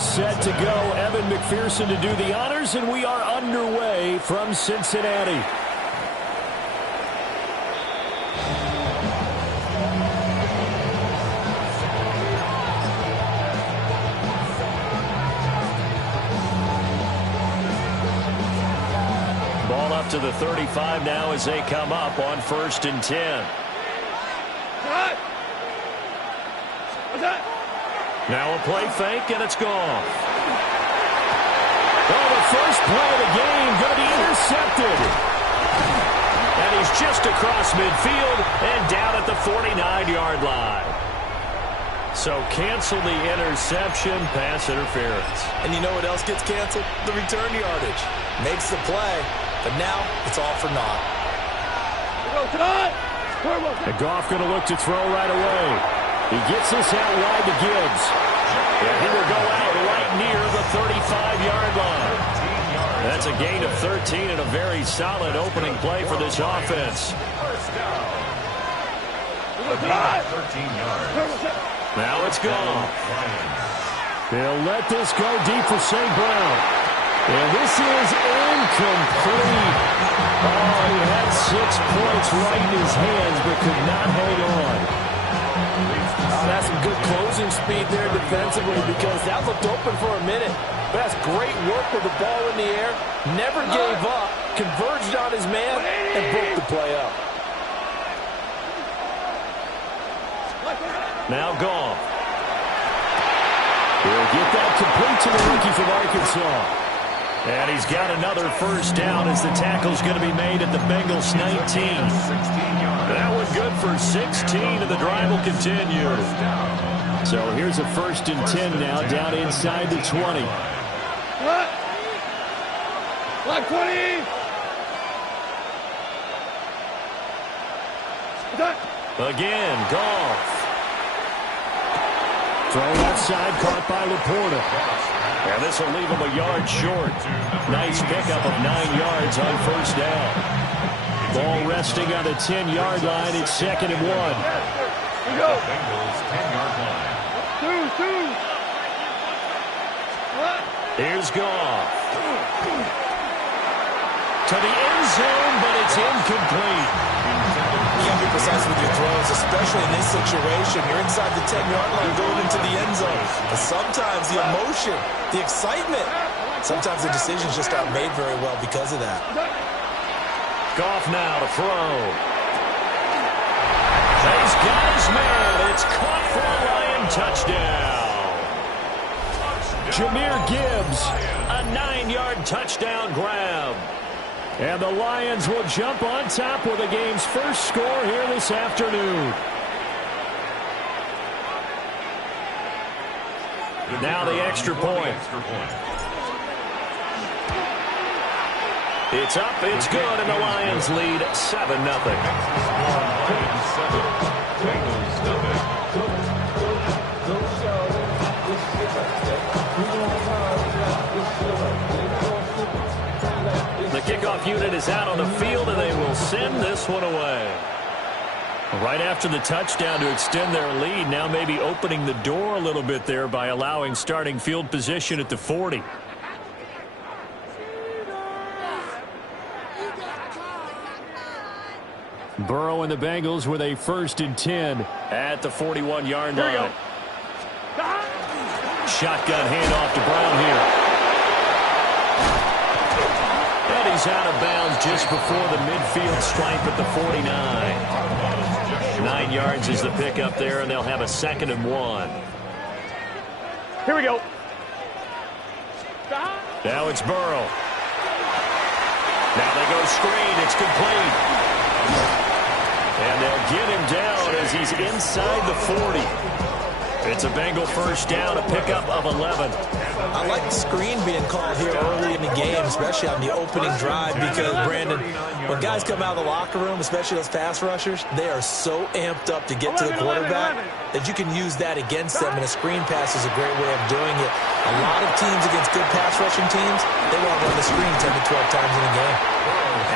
is set to go. Evan McPherson to do the honors, and we are underway from Cincinnati. Ball up to the 35 now as they come up on 1st and 10. Now a play fake, and it's gone. Oh, the first play of the game going to be intercepted. And he's just across midfield and down at the 49-yard line. So cancel the interception, pass interference. And you know what else gets canceled? The return yardage. Makes the play, but now it's all for naught. And Goff going to look to throw right away. He gets this out wide to Gibbs. And he will go out right near the 35-yard line. That's a gain of 13 and a very solid opening play for this offense. Now it's gone. They'll let this go deep for St. Brown. And this is incomplete. Oh, he had 6 points right in his hands but could not hang on. Oh, that's some good closing speed there defensively because that looked open for a minute. But that's great work with the ball in the air. Never gave up, converged on his man, and broke the play up. Now Goff. He'll get that complete to the rookie from Arkansas. And he's got another first down as the tackle's going to be made at the Bengals 19. That one good for 16, and the drive will continue. So here's a 1st and 10 now, down inside the 20. Black 20. Again, Goff. Throw left side, caught by Laporta. And this will leave him a yard short. Nice pickup of 9 yards on first down. Ball resting on the 10-yard line. It's 2nd and 1. Here we go. Bengals 10-yard line. Two. Here's Goff. To the end zone, but it's incomplete. You got to be precise with your throws, especially in this situation. You're inside the 10-yard line going into the end zone. But sometimes the emotion, the excitement, sometimes the decisions just aren't made very well because of that. Goff now to throw. He's got his man. It's caught for a Lion touchdown. Jahmyr Gibbs, a 9-yard touchdown grab. And the Lions will jump on top with the game's first score here this afternoon. Now the extra point. It's up, it's good, and the Lions lead 7-0. The kickoff unit is out on the field, and they will send this one away. Right after the touchdown to extend their lead, now maybe opening the door a little bit there by allowing starting field position at the 40. Burrow and the Bengals with a 1st and 10 at the 41-yard line. Shotgun handoff to Brown here. And he's out of bounds just before the midfield stripe at the 49. 9 yards is the pickup there, and they'll have a 2nd and 1. Here we go. Now it's Burrow. Now they go screen. It's complete. And they'll get him down as he's inside the 40. It's a Bengal first down, a pickup of 11. I like the screen being called here early in the game, especially on the opening drive, because, Brandon, when guys come out of the locker room, especially those pass rushers, they are so amped up to get to the quarterback that you can use that against them, and a screen pass is a great way of doing it. A lot of teams against good pass rushing teams, they want to run the screen 10 to 12 times in a game.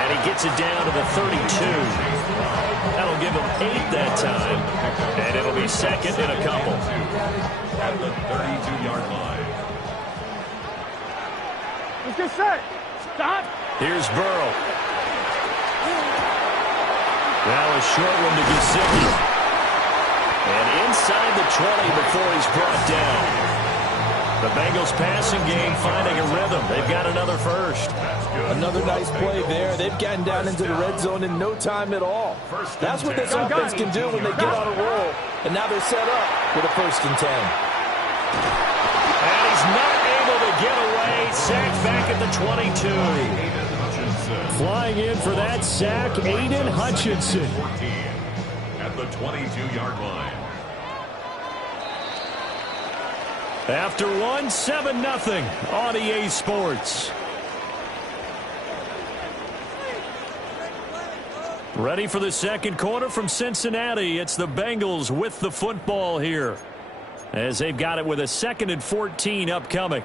And he gets it down to the 32. That'll give him 8 that time. And it'll be 2nd and a couple. At the 32-yard line. Let's get set. Stop. Here's Burrow. Now a short one to Gesicki. And inside the 20 before he's brought down. The Bengals passing game finding a rhythm. They've got another first. Another nice play there. They've gotten down into the red zone in no time at all. That's what this offense can do when they get on a roll. And now they're set up with a 1st and 10. And he's not able to get away. Sacked back at the 22. Flying in for that sack, Aiden Hutchinson. At the 22-yard line. After one, 7-0 on EA Sports. Ready for the second quarter from Cincinnati. It's the Bengals with the football here, as they've got it with a 2nd and 14 upcoming.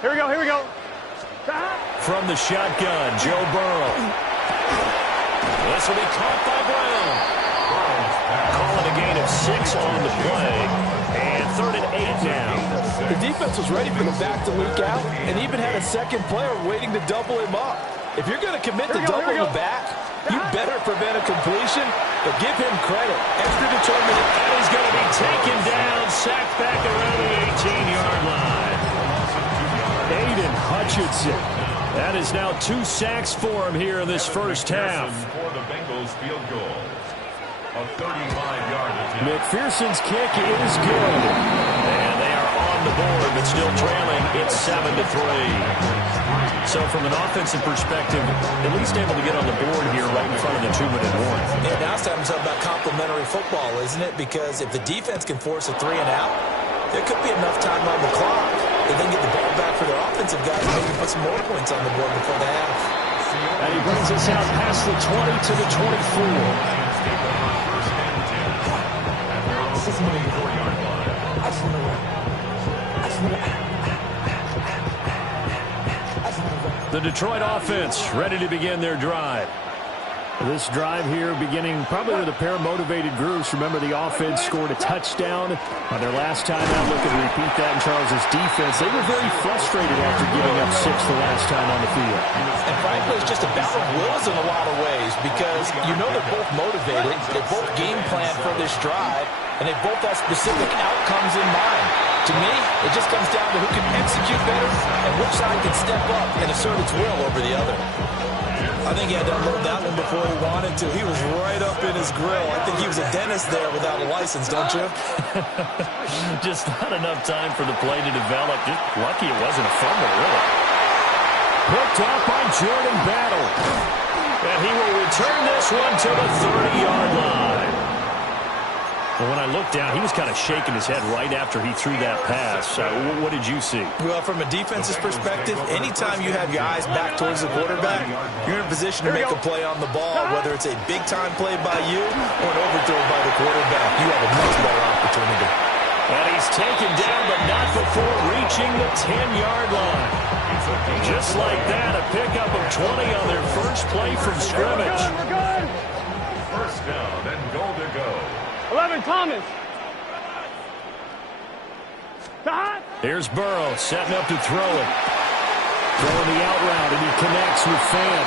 Here we go, here we go. From the shotgun, Joe Burrow. This will be caught by Brown. Calling a gain of 6 on the play. And 3rd and 8 now. The defense was ready for the back to leak out and even had a second player waiting to double him up. If you're going to commit to double the back, you better prevent a completion, but give him credit. Extra determinant. And he's going to be taken down, sacked back around the 18-yard line. Aiden Hutchinson. That is now 2 sacks for him here in this first half. For the Bengals field goal. A 35-yard attempt. McPherson's kick is good. And they are on the board, but still trailing. It's 7-3. So from an offensive perspective, at least able to get on the board here right in front of the 2-minute warning. And now it's time to talk about complementary football, isn't it? Because if the defense can force a 3 and out, there could be enough time on the clock. They then get the ball back for their offensive guys and maybe put some more points on the board before the half. And he brings us out past the 20 to the 24. The Detroit offense ready to begin their drive. This drive here beginning probably with a pair of motivated groups. Remember, the offense scored a touchdown on their last time out. Looking to repeat that in Charles's defense. They were very frustrated after giving up 6 the last time on the field. And frankly, it's just a battle of wills in a lot of ways because you know they're both motivated. They both game plan for this drive, and they both have specific outcomes in mind. To me, it just comes down to who can execute better and which side can step up and assert its will over the other. I think he had to unload that one before he wanted to. He was right up in his grill. I think he was a dentist there without a license, don't you? Just not enough time for the play to develop. Just lucky it wasn't a fumble, really. Picked off by Jordan Battle. And he will return this one to the 30-yard line. Well, when I looked down, he was kind of shaking his head right after he threw that pass. What did you see? Well, from a defense's perspective, anytime you have your eyes back towards the quarterback, you're in a position to make a play on the ball, whether it's a big-time play by you or an overthrow by the quarterback. You have a much better opportunity. And he's taken down, but not before reaching the 10-yard line. Just like that, a pickup of 20 on their first play from scrimmage. We're good. First down and goal to go. 11, Thomas. Stop. Here's Burrow setting up to throw it. Throwing the out route, and he connects with Fant.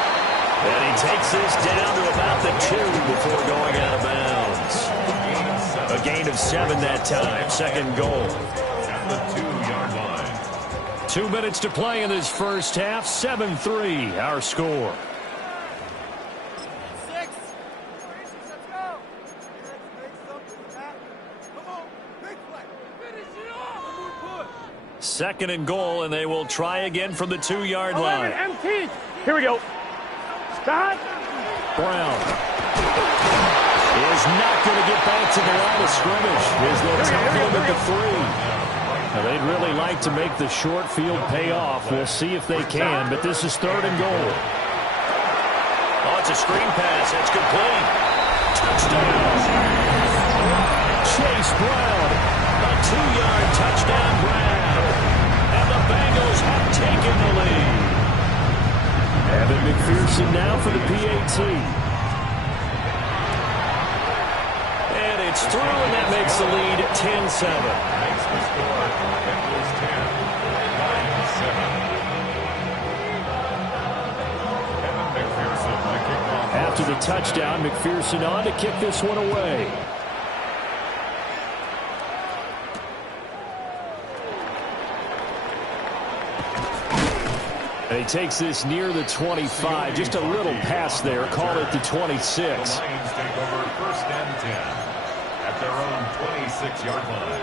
And he takes this down to about the 2 before going out of bounds. A gain of 7 that time. Second goal. At the 2-yard line. 2 minutes to play in this first half. 7-3, our score. Second and goal, and they will try again from the 2-yard line. Empty. Here we go. Stop. Brown is not going to get back to the line of scrimmage as they'll tackle him at the 3. Now, they'd really like to make the short field pay off. We'll see if they can, but this is 3rd and goal. Oh, it's a screen pass. That's complete. Touchdown. Chase Brown. A 2-yard touchdown grab. And the Bengals have taken the lead. Evan McPherson now for the PAT. And It's through, and that makes the lead 10-7. Makes the score. Bengals 10, Lions 7. After the touchdown, McPherson on to kick this one away. And he takes this near the 25. Just a little pass there. Call it the 26. The Lions take over 1st and 10 at their own 26-yard line.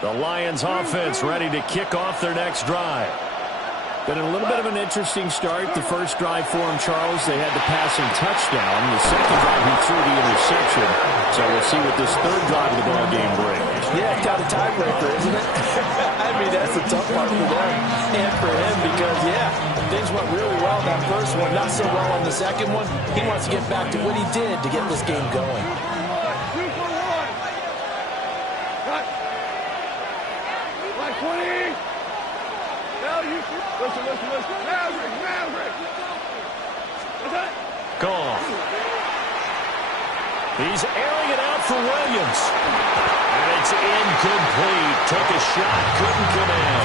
The Lions offense ready to kick off their next drive. Been a little bit of an interesting start. The first drive for him, Charles, they had the passing touchdown. The second drive, he threw the interception. So we'll see what this third drive of the ball game brings. Yeah, kind of tiebreaker, isn't it? I mean, that's the tough part for them and for him because, yeah, things went really well that first one, not so well on the second one. He wants to get back to what he did to get this game going. Gone. He's airing it out for Williams. And it's incomplete. Took a shot, couldn't come in.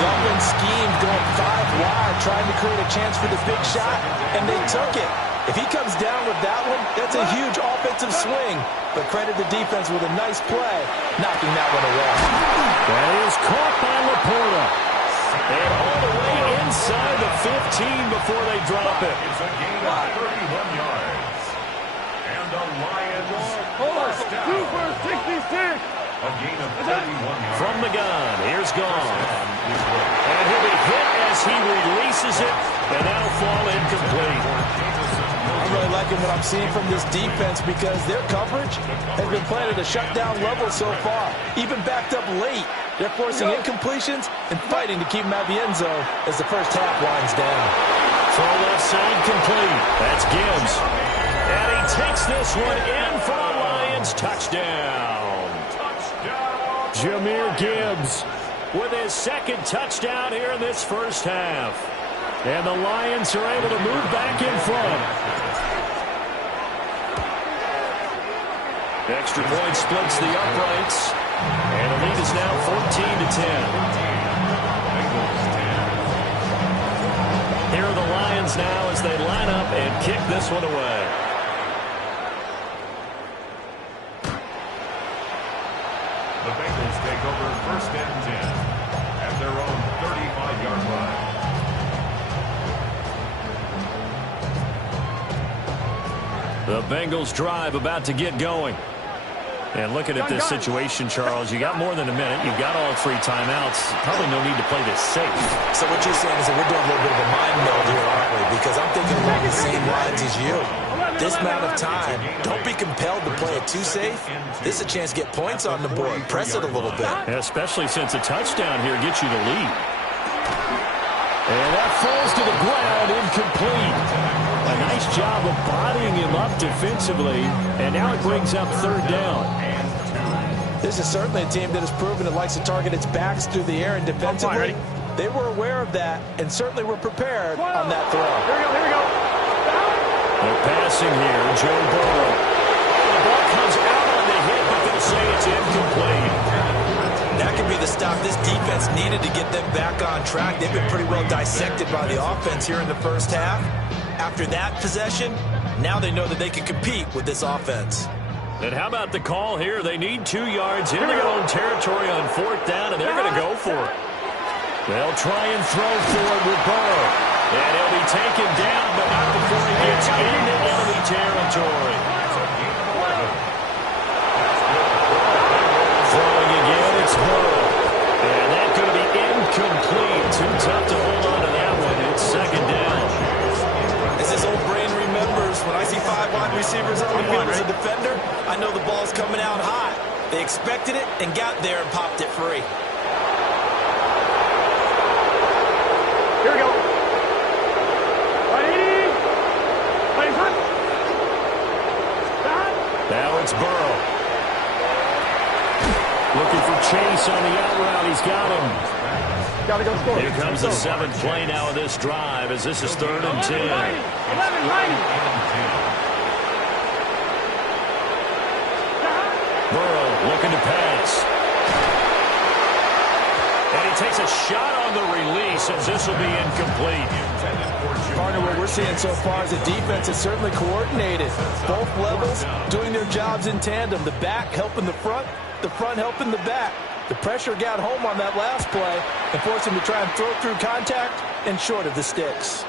The offense scheme going 5 wide, trying to create a chance for the big shot, and they took it. If he comes down with that one, that's a huge offensive swing. But credit the defense with a nice play, knocking that one away. That is caught by Laporta. And all the way inside the 15 before they drop it. It's a gain of 31 yards. And the Lions first down. 66. A gain of 31 yards. From the gun, here's Gone. And he'll be hit as he releases it, and that'll fall incomplete. I'm really liking what I'm seeing from this defense because their coverage has been playing at a shutdown level so far. Even backed up late, they're forcing incompletions and fighting to keep them out of the end zone as the first half winds down. Throw left side complete. That's Gibbs. And he takes this one in for a Lions touchdown. Jahmyr Gibbs with his second touchdown here in this first half. And the Lions are able to move back in front. Extra point splits the uprights. And the lead is now 14-10. Here are the Lions now as they line up and kick this one away. The Bengals take over 1st and 10 at their own 35-yard line. The Bengals drive about to get going. And looking at this situation, Charles, you got more than a minute. You've got all 3 timeouts. Probably no need to play this safe. So what you're saying is that we're doing a little bit of a mind meld here, aren't we? Because I'm thinking along the same lines as you. This amount of time, don't be compelled to play it too safe. This is a chance to get points on the board. Press it a little bit. Yeah, especially since a touchdown here gets you the lead. And that falls to the ground, incomplete. A nice job of bodying him up defensively. And now it brings up 3rd down. This is certainly a team that has proven it likes to target its backs through the air and defensively. They were aware of that and certainly were prepared on that throw. Here we go. They're passing here, Joe Burrow. The ball comes out on the hit, but they'll say it's incomplete. That could be the stop this defense needed to get them back on track. They've been pretty well dissected by the offense here in the first half. After that possession, now they know that they can compete with this offense. And how about the call here? They need 2 yards in their own territory on 4th down, and they're going to go for it. They'll try and throw forward with Burrow. And he'll be taken down, but not before he gets into enemy territory. Throwing again, it's Burrow. And that could be incomplete. Too tough to hold on to that one. It's 2nd down. As this old brain remembers, when I see 5 wide receivers on the field as a defender, I know the ball's coming out hot. They expected it and got there and popped it free. Here we go. Now it's Burrow. Looking for Chase on the out route. He's got him. Gotta go score. Here comes the 7th play now of this drive as this is 3rd and 10. 11-90. takes a shot on the release, as this will be incomplete. Partner, what we're seeing so far is the defense is certainly coordinated. Both levels doing their jobs in tandem. The back helping the front helping the back. The pressure got home on that last play and forced him to try and throw through contact and short of the sticks.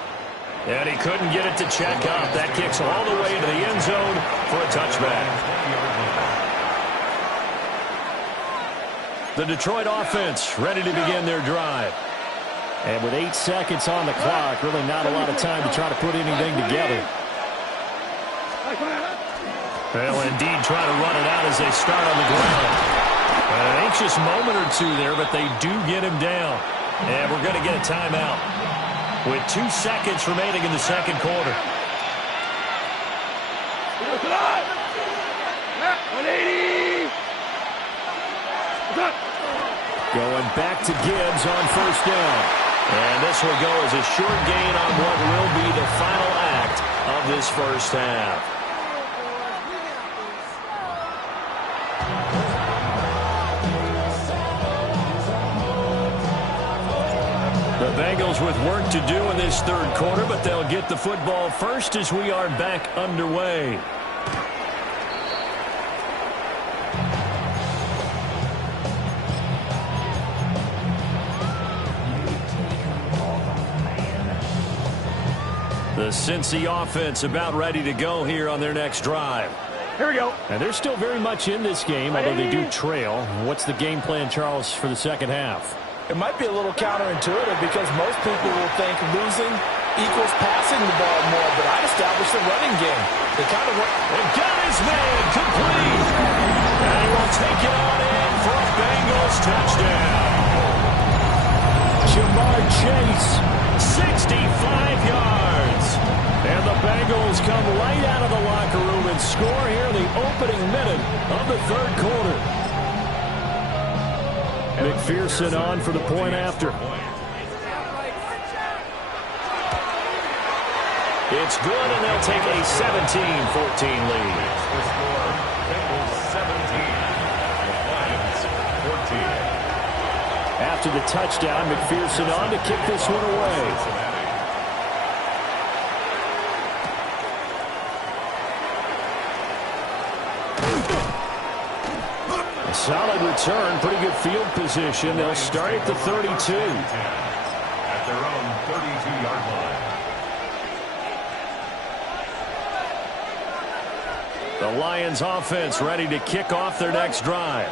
And he couldn't get it to check up. That kicks all the way into the end zone for a touchback. The Detroit offense ready to begin their drive. And with 8 seconds on the clock, really not a lot of time to try to put anything together. Well, indeed, try to run it out as they start on the ground. An anxious moment or two there, but they do get him down. And we're going to get a timeout with 2 seconds remaining in the second quarter. Going back to Gibbs on first down. And this will go as a short gain on what will be the final act of this first half. The Bengals with work to do in this third quarter, but they'll get the football first as we are back underway. The Cincy offense about ready to go here on their next drive. Here we go. And they're still very much in this game, although they do trail. What's the game plan, Charles, for the second half? It might be a little counterintuitive because most people will think losing equals passing the ball more, but I'd establish the running game. They kind of want... And got his man complete. And he will take it on in for a Bengals touchdown. Jamar Chase, 65 yards. And the Bengals come right out of the locker room and score here in the opening minute of the third quarter. McPherson on for the point after. It's good, and they'll take a 17-14 lead. The score, Bengals 17, Lions 14. After the touchdown, McPherson on to kick this one away. Solid return, pretty good field position. They'll start at the 32. At their own 32-yard line. The Lions offense ready to kick off their next drive.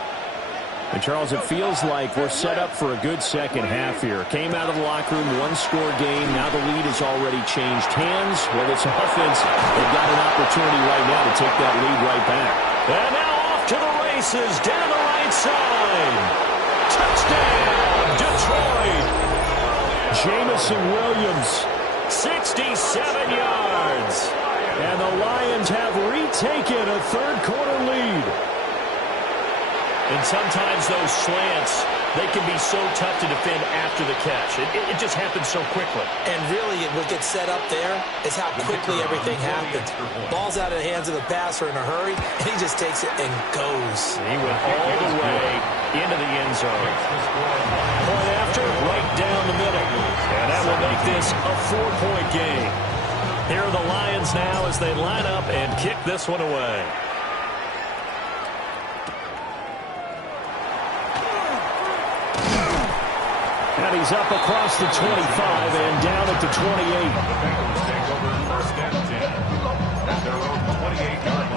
And Charles, it feels like we're set up for a good second half here. Came out of the locker room, one-score game. Now the lead has already changed hands. Well, this offense, they've got an opportunity right now to take that lead right back. And now off to the races down the right side. Touchdown, Detroit. Jamison Williams, 67 yards. And the Lions have retaken a third-quarter lead. And sometimes those slants, they can be so tough to defend after the catch. It just happens so quickly. And really, what gets set up there is how quickly everything happens. Ball's out of the hands of the passer in a hurry, and he just takes it and goes. He went all the way into the end zone. Point after, right down the middle. And that will make this a 4-point game. Here are the Lions now as they line up and kick this one away. And he's up across the 25 and down at the 28. The Bengals take over first and 10 at their own 28-yard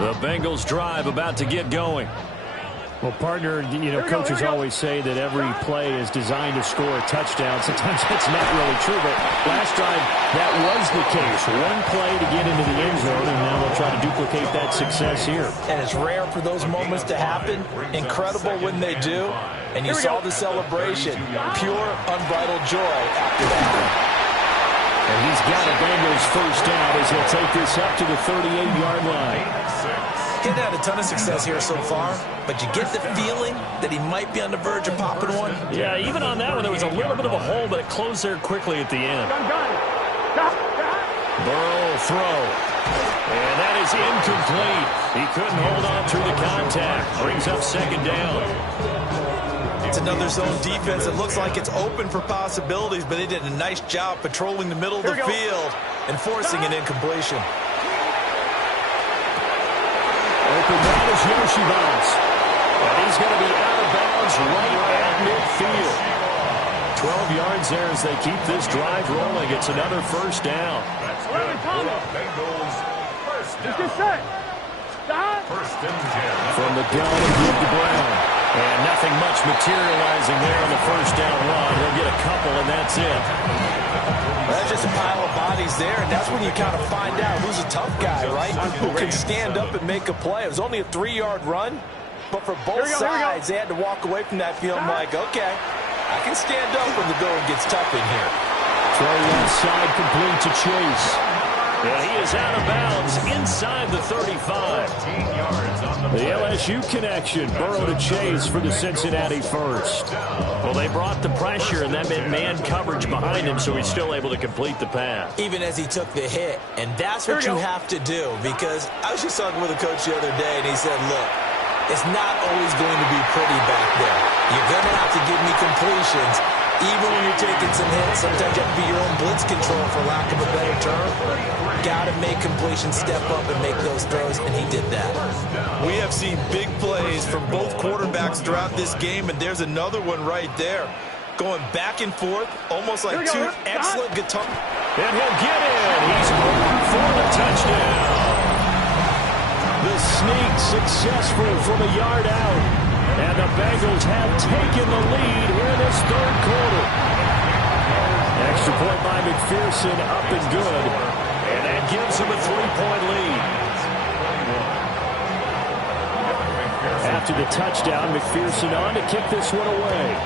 line. The Bengals drive about to get going. Well, partner, you know, coaches always say that every play is designed to score a touchdown. Sometimes that's not really true, but last drive, that was the case. One play to get into the end zone, and now they'll try to duplicate that success here. And it's rare for those moments to happen. Incredible when they do. And you saw the celebration. Pure, unbridled joy after that. And he's got a Bengals first down as he'll take this up to the 38-yard line. He's had a ton of success here so far, but you get the feeling that he might be on the verge of popping one. Yeah, even on that one, there was a little bit of a hole, but it closed there quickly at the end. Burrow will throw. And that is incomplete. He couldn't hold on through the contact. Brings up second down. It's another zone defense. It looks like it's open for possibilities, but they did a nice job patrolling the middle of the field and forcing an incompletion. Open man is Yoshibas. And he's going to be out of bounds right at midfield. 12 yards there as they keep this drive rolling. It's another first down. That's good for the Bengals. First down. First and 10. From the gun and give to Brown. And nothing much materializing there on the first down run. He'll get a couple, and that's it. That's just a pile of bodies there, and that's when you kind of find out who's a tough guy, right? Who can stand up and make a play. It was only a 3-yard run, but for both sides, they had to walk away from that feeling like, okay, I can stand up when the going gets tough in here. Throw left side complete to Chase. And he is out of bounds inside the 35. 15 yards on the The LSU connection. Burrow to Chase for the Cincinnati first. Well, they brought the pressure, and that meant man coverage behind him, so he's still able to complete the pass. Even as he took the hit, and that's what you have to do, because I was just talking with a coach the other day, and he said, look, it's not always going to be pretty back there. You're going to have to give me completions. Even when you're taking some hits, sometimes you have to be your own blitz control, for lack of a better term. Got to make completions, step up and make those throws, and he did that. We have seen big plays from both quarterbacks throughout this game, and there's another one right there. Going back and forth, almost like two excellent guitar. And he'll get in. He's over for the touchdown. The sneak successful from a yard out. And the Bengals have taken the lead here in this third quarter. Extra point by McPherson, up and good. And that gives him a 3-point lead. After the touchdown, McPherson on to kick this one away.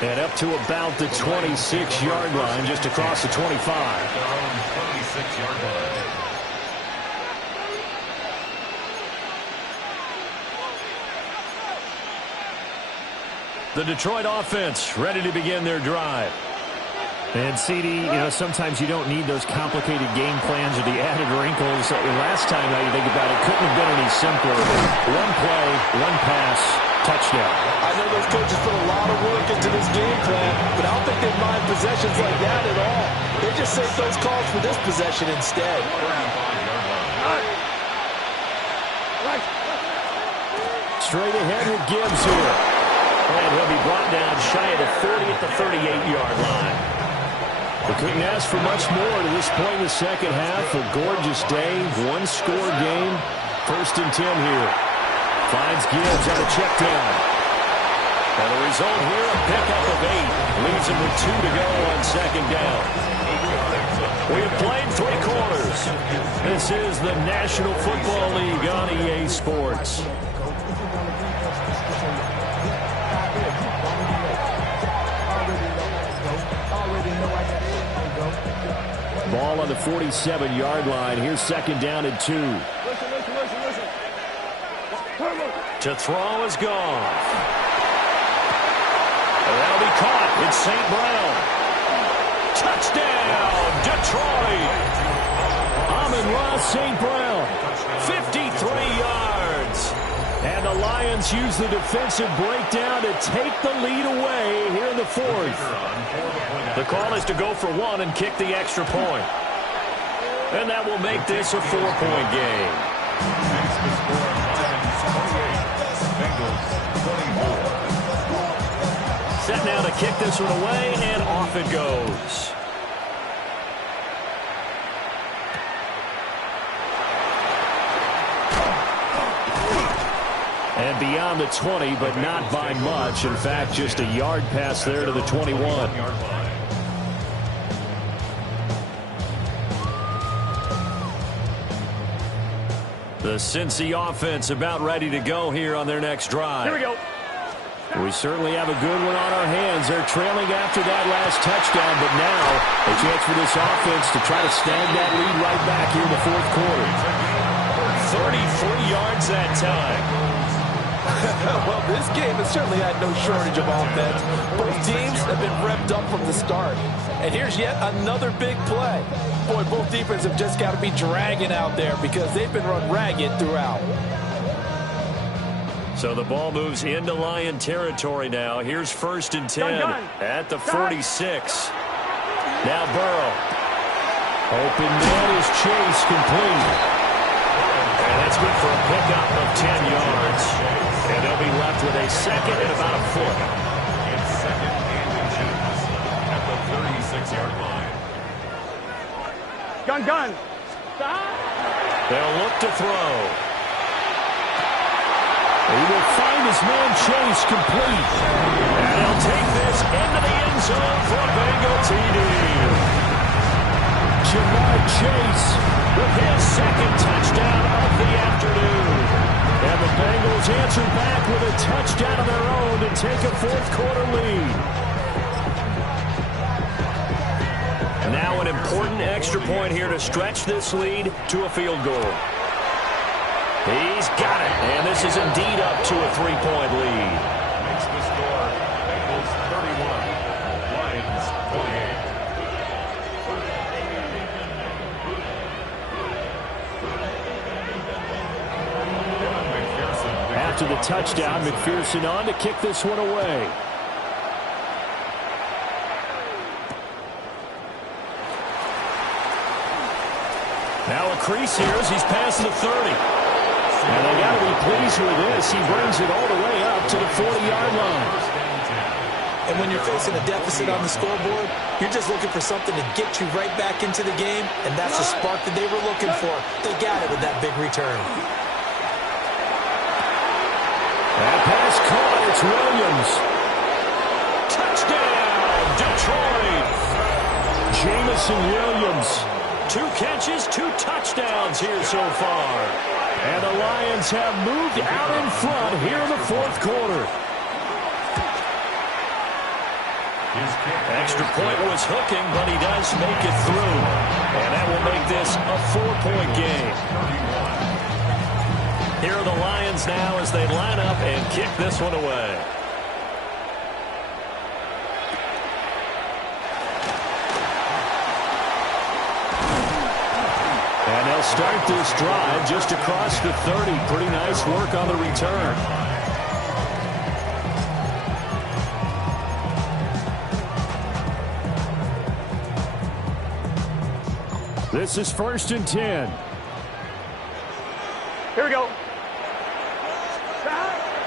And up to about the 26-yard line, just across the 25. 26-yard line. The Detroit offense ready to begin their drive. And CD, sometimes you don't need those complicated game plans or the added wrinkles. Last time, now you think about it, couldn't have been any simpler. One play, one pass, touchdown. I know those coaches put a lot of work into this game plan, but I don't think they mind possessions like that at all. They just save those calls for this possession instead. Straight ahead with Gibbs here. And he'll be brought down shy of the 40 at the 38-yard line. They couldn't ask for much more to this point in the second half. A gorgeous day, one-score game. First and 10 here. Finds Gibbs on a check down. And the result here, a pickup of 8. Leaves him with 2 to go on second down. We have played 3 quarters. This is the National Football League on EA Sports. Ball on the 47-yard line. Here's second down and 2. To throw is gone. And that'll be caught. It's St. Brown. Touchdown, Detroit. Amon-Ra St. Brown, 53 yards. And the Lions use the defensive breakdown to take the lead away here in the fourth. The call is to go for 1 and kick the extra point. And that will make this a 4-point game. Set now to kick this one away, and off it goes. And beyond the 20, but not by much. In fact, just a yard pass there to the 21. The Cincy offense about ready to go here on their next drive. Here we go. We certainly have a good one on our hands. They're trailing after that last touchdown, but now a chance for this offense to try to snag that lead right back here in the fourth quarter. 33 yards that time. Well, This game has certainly had no shortage of offense. Both teams have been revved up from the start. And here's yet another big play. Boy, both defenses have just got to be dragging out there because they've been run ragged throughout. So the ball moves into Lion territory now. Here's 1st and 10 at the 46. Now Burrow. Open man is Chase, complete. And that's good for a pickup of 10 yards. And they'll be left with a second and about a foot. It's 2nd and inches at the 36-yard line. Gun. They'll look to throw. He will find his man Chase, complete. And he'll take this into the end zone for a Bengal TD. Jamar Chase with his 2nd touchdown of the afternoon. And the Bengals answer back with a touchdown of their own to take a 4th quarter lead. Now an important extra point here to stretch this lead to a field goal. He's got it, and this is indeed up to a 3-point lead. Makes the score Bengals 31, Lions 28. After the touchdown, McPherson on to kick this one away. Now a crease here as he's past the 30. And they got to be pleased with this. He brings it all the way up to the 40-yard line. And when you're facing a deficit on the scoreboard, you're just looking for something to get you right back into the game, and that's the spark that they were looking for. They got it with that big return. That pass caught. It's Williams. Touchdown, Detroit. Jamison Williams. 2 catches, 2 touchdowns here so far. And the Lions have moved out in front here in the 4th quarter. Extra point was hooking, but he does make it through. And that will make this a 4-point game. Here are the Lions now as they line up and kick this one away. And they'll start this drive just across the 30. Pretty nice work on the return. This is 1st and 10. Here we go.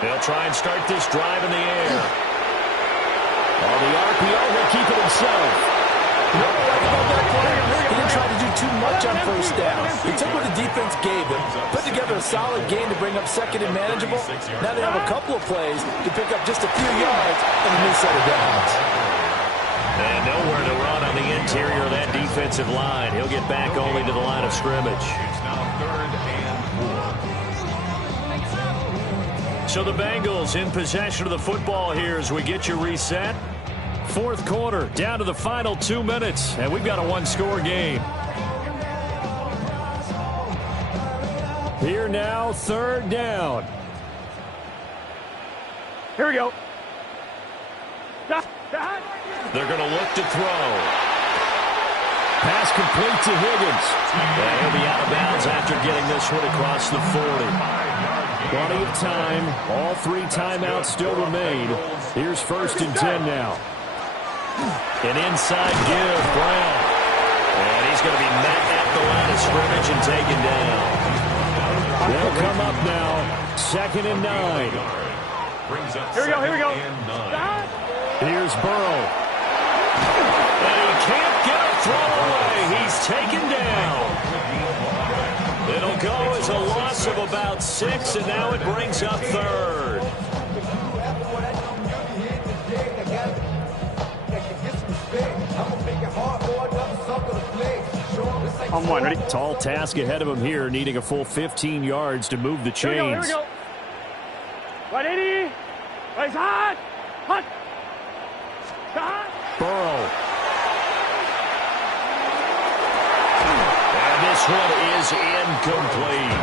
They'll try and start this drive in the air. On the RPO, he'll keep it himself. He didn't try to do too much on 1st down. He took what the defense gave him, put together a solid game to bring up 2nd and manageable. Now they have a couple of plays to pick up just a few yards and a new set of downs. And nowhere to run on the interior of that defensive line. He'll get back only to the line of scrimmage. It's now 3rd and 4. So the Bengals in possession of the football here as we get you reset. 4th quarter, down to the final 2 minutes, and we've got a 1-score game. Here now, 3rd down. Here we go. They're going to look to throw. Pass complete to Higgins. And he'll be out of bounds after getting this one across the 40. Plenty of time. All 3 timeouts still remain. Here's 1st and 10 now. An inside give, Brown. And he's going to be met at the line of scrimmage and taken down. They'll come up now. 2nd and 9. Here we go. Here's Burrow. And he can't get a throw away. He's taken down. It'll go as a loss of about 6, and now it brings up 3rd. On 1, ready? Tall task ahead of him here, needing a full 15 yards to move the chains. Here we go. 180. Raise hot. Hot. Burrow. And this one is incomplete.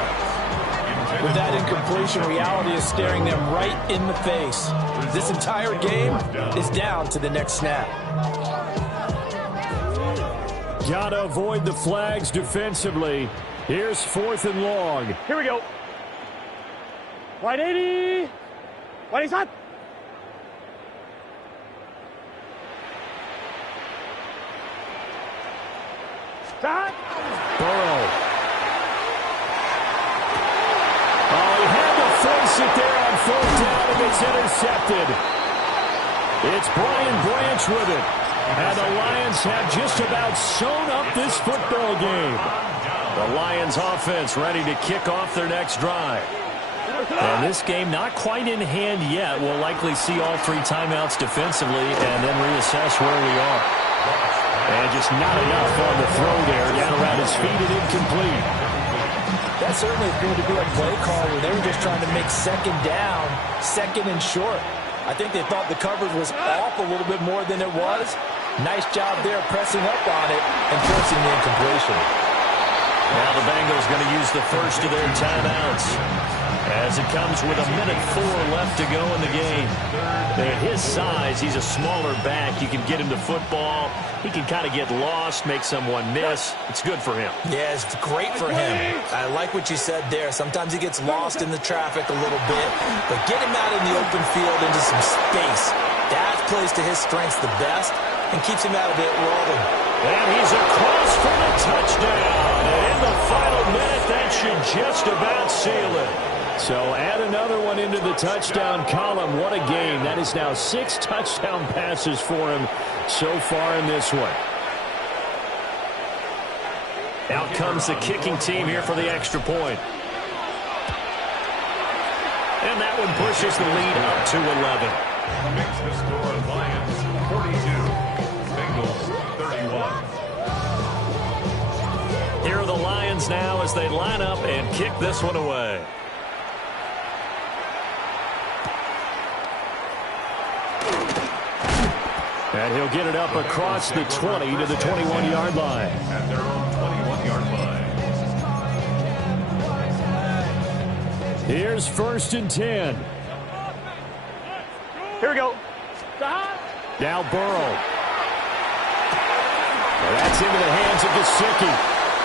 With that incompletion, reality is staring them right in the face. This entire game is down to the next snap. Gotta avoid the flags defensively. Here's 4th and long. Here we go. Right 80. Right is hot. Stop. Burrow. Oh, he had to face it there on 4th down, and it's intercepted. It's Brian Branch with it. And the Lions have just about sewn up this football game. The Lions offense ready to kick off their next drive. And this game not quite in hand yet. We'll likely see all 3 timeouts defensively and then reassess where we are. And just not enough on the throw there. Down around his feet and incomplete. That certainly appeared to be a play call where they were just trying to make second down, second and short. I think they thought the coverage was off a little bit more than it was. Nice job there pressing up on it and forcing the incompletion. Now the Bengals going to use the first of their timeouts as it comes with 1:04 left to go in the game. At his size, he's a smaller back. You can get him to football. He can kind of get lost, make someone miss. It's good for him. Yeah, it's great for him. I like what you said there. Sometimes he gets lost in the traffic a little bit, but get him out in the open field into some space. That plays to his strengths the best and keeps him out of it rolling. And he's across for the touchdown. And in the final minute, that should just about seal it. So add another one into the touchdown column. What a game. That is now 6 touchdown passes for him so far in this one. Out comes the kicking team here for the extra point. And that one pushes the lead up to 11. Makes the score Lions 42, Bengals 31. Here are the Lions now as they line up and kick this one away. And he'll get it up across the 20 to the 21-yard line. At their own 21-yard line. Here's 1st and 10. Here we go. Now Burrow. Well, that's into the hands of Gesicki.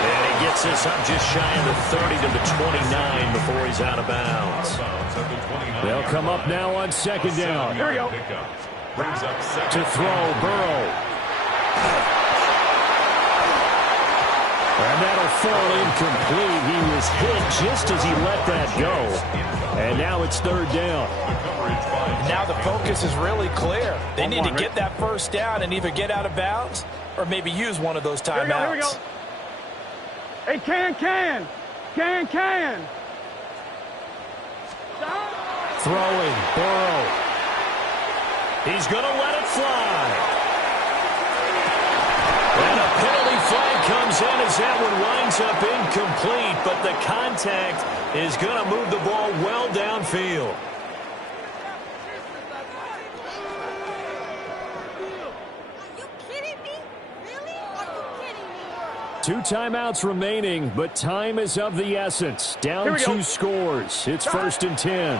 And he gets this up just shy of the 30 to the 29 before he's out of bounds. They'll come up now on 2nd down. Here we go. To throw, Burrow. And that'll fall incomplete. He was hit just as he let that go. And now it's 3rd down. Now the focus is really clear. They need to get that first down and either get out of bounds or maybe use one of those timeouts. Here we go. Hey, can. Throwing, Burrow. He's going to let it fly. And a penalty flag comes in as that one winds up incomplete, but the contact is going to move the ball well downfield. Are you kidding me? Really? Are you kidding me? 2 timeouts remaining, but time is of the essence. Down 2 scores. It's 1st and 10.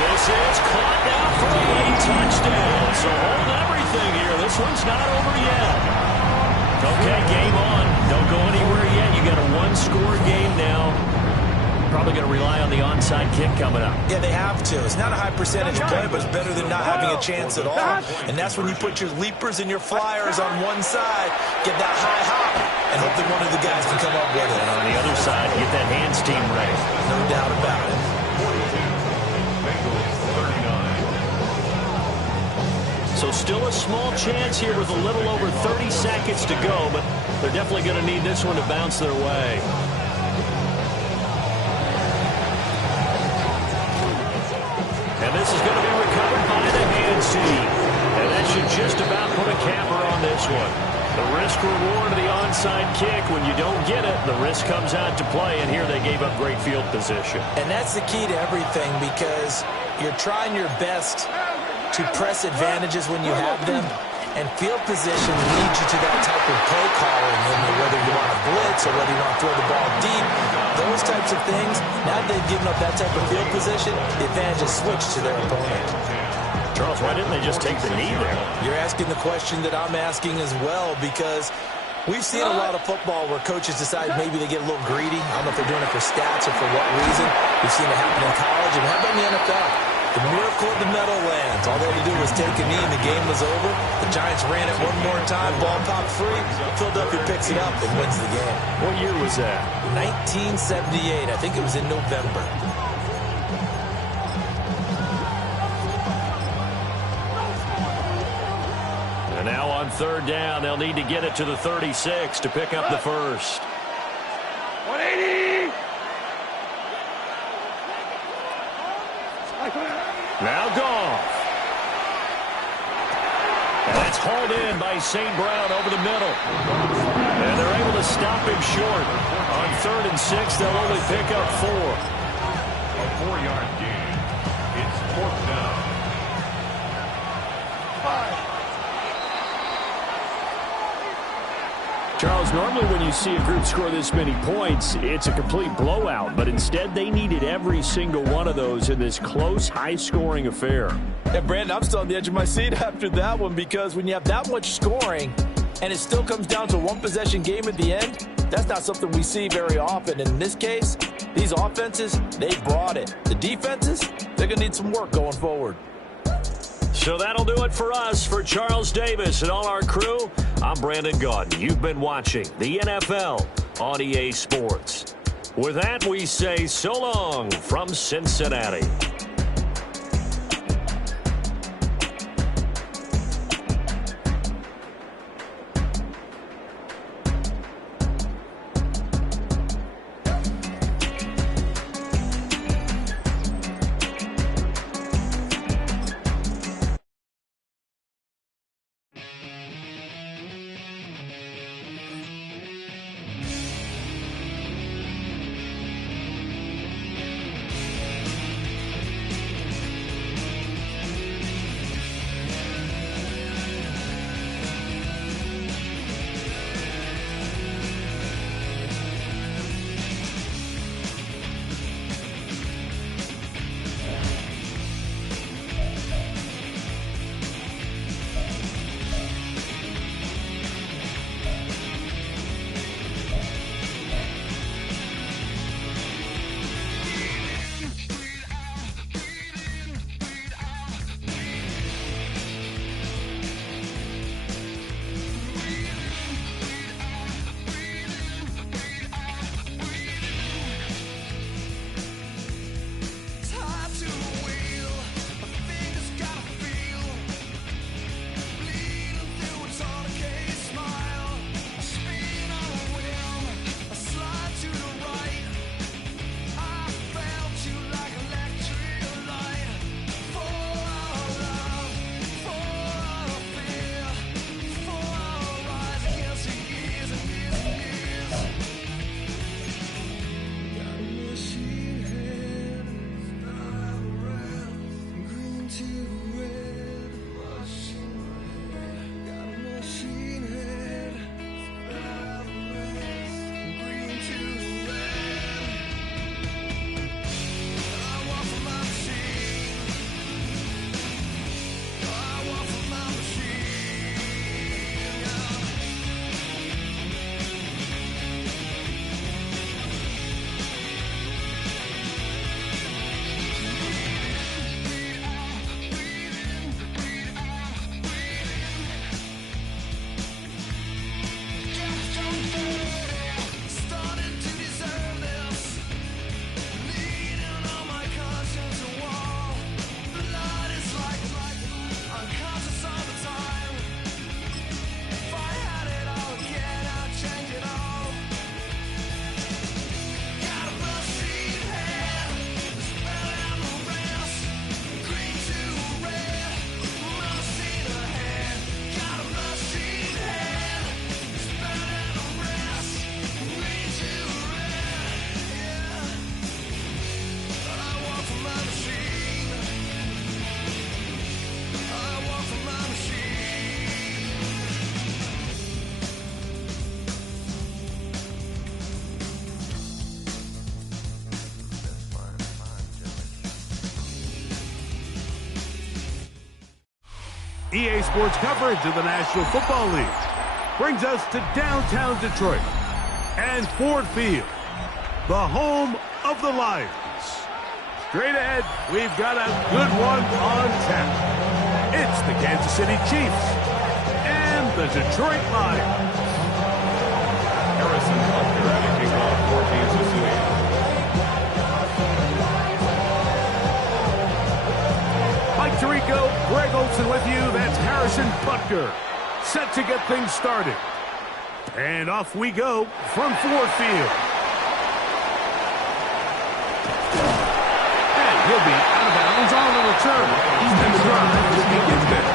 This is caught now for a late touchdown. So hold everything here. This one's not over yet. Okay, game on. Don't go anywhere yet. You got a 1-score game now. Probably going to rely on the onside kick coming up. Yeah, they have to. It's not a high percentage play, but it's better than not having a chance at all. And that's when you put your leapers and your flyers on one side, get that high hop, and hope that one of the guys can come up with it. And on the other side, get that hands team ready. No doubt about it. So still a small chance here with a little over 30 seconds to go, but they're definitely going to need this one to bounce their way. And this is going to be recovered by the hands team. And that should just about put a capper on this one. The risk reward of the onside kick. When you don't get it, the risk comes out to play, and here they gave up great field position. And that's the key to everything, because you're trying your best to press advantages when you have them, And field position leads you to that type of play calling, whether you want to blitz or whether you want to throw the ball deep, those types of things. Now that they've given up that type of field position, the advantage is switched to their opponent. Charles, why didn't they just take the knee there? You're asking the question that I'm asking as well, because we've seen a lot of football where coaches decide maybe they get a little greedy. I don't know if they're doing it for stats or for what reason. We've seen it happen in college, and how about in the NFL? The miracle of the Meadowlands. All they had to do was take a knee and the game was over. The Giants ran it one more time. Ball popped free. Philadelphia picks it up and wins the game. What year was that? 1978. I think it was in November. And now on third down, they'll need to get it to the 36 to pick up the first. 180. Now Goff. And that's hauled in by St. Brown over the middle. And they're able to stop him short. On 3rd and 6, they'll only pick up 4. A 4-yard gain. It's 4th down. 5. Charles, normally when you see a group score this many points, it's a complete blowout. But instead, they needed every single one of those in this close, high-scoring affair. Yeah, Brandon, I'm still on the edge of my seat after that one, because when you have that much scoring and it still comes down to a one-possession game at the end, that's not something we see very often. And in this case, these offenses, they brought it. The defenses, they're going to need some work going forward. So that'll do it for us. For Charles Davis and all our crew, I'm Brandon Gaudin. You've been watching the NFL on EA Sports. With that, we say so long from Cincinnati. EA Sports coverage of the National Football League brings us to downtown Detroit and Ford Field, the home of the Lions. Straight ahead, we've got a good one on tap. It's the Kansas City Chiefs and the Detroit Lions. Harrison Butker to kick off for Kansas City. Mike Tirico, Greg Olsen with you. That's Harrison Butker, set to get things started. And off we go from Ford Field. And he'll be out of bounds on the return. And the drive begins there.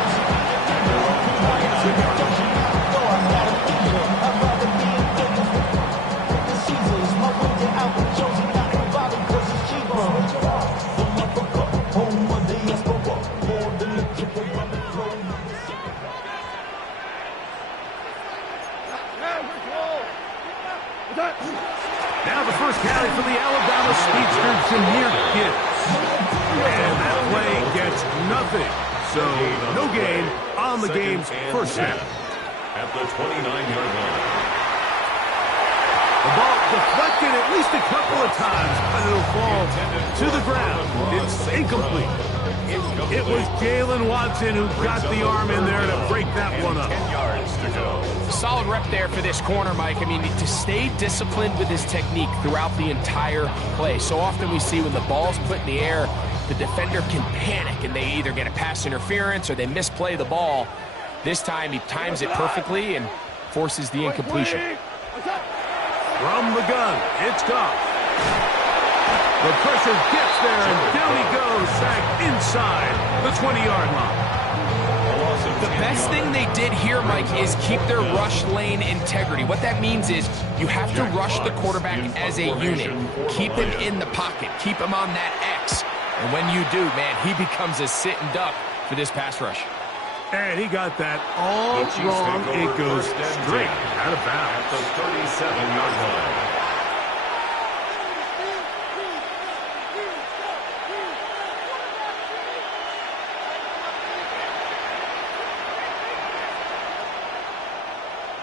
Now the first carry for the Alabama speedster, Jahmyr Gibbs. And that play gets nothing. So no gain on the game's first snap. At the 29-yard line. The ball deflected at least a couple of times, but it'll fall to the ground. It's incomplete. It was Jalen Watson who got the arm in there to break that one up. 10 yards to go. Solid rep there for this corner, Mike. I mean, to stay disciplined with his technique throughout the entire play. So often we see when the ball's put in the air, the defender can panic and they either get a pass interference or they misplay the ball. This time he times it perfectly and forces the incompletion. From the gun, it's Goff. The pressure gets there, and down he goes, sacked inside the 20-yard line. The best thing they did here, Mike, is keep their rush lane integrity. What that means is you have to rush the quarterback as a unit. Keep him in the pocket. Keep him on that X. And when you do, man, he becomes a sitting duck for this pass rush. And he got that all wrong. It goes straight out of bounds. At the 37-yard line.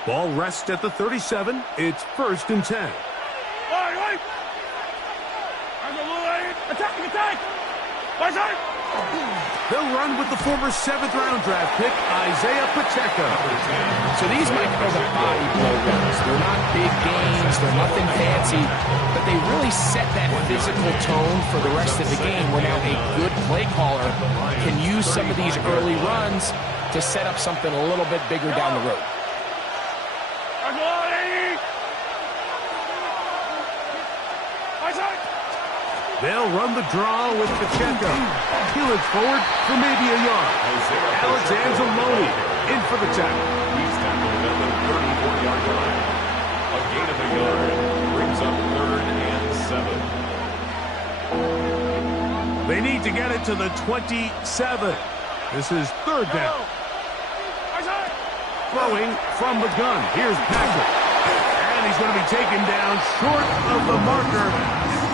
Ball rests at the 37. It's 1st and 10. Attack! They'll run with the former 7th-round draft pick, Isaiah Pacheco. So these, Mike, are the body blow runs. They're not big gains. They're nothing fancy. But they really set that physical tone for the rest of the game where now a good play caller can use some of these early runs to set up something a little bit bigger down the road. They'll run the draw with Pacheco. He looks forward for maybe a yard. Alex Anzalone in for the tackle. He's tackled at the 34-yard line. A gain of a yard brings up 3rd and 7. They need to get it to the 27. This is 3rd down. Throwing from the gun. Here's Patrick. And he's going to be taken down short of the marker.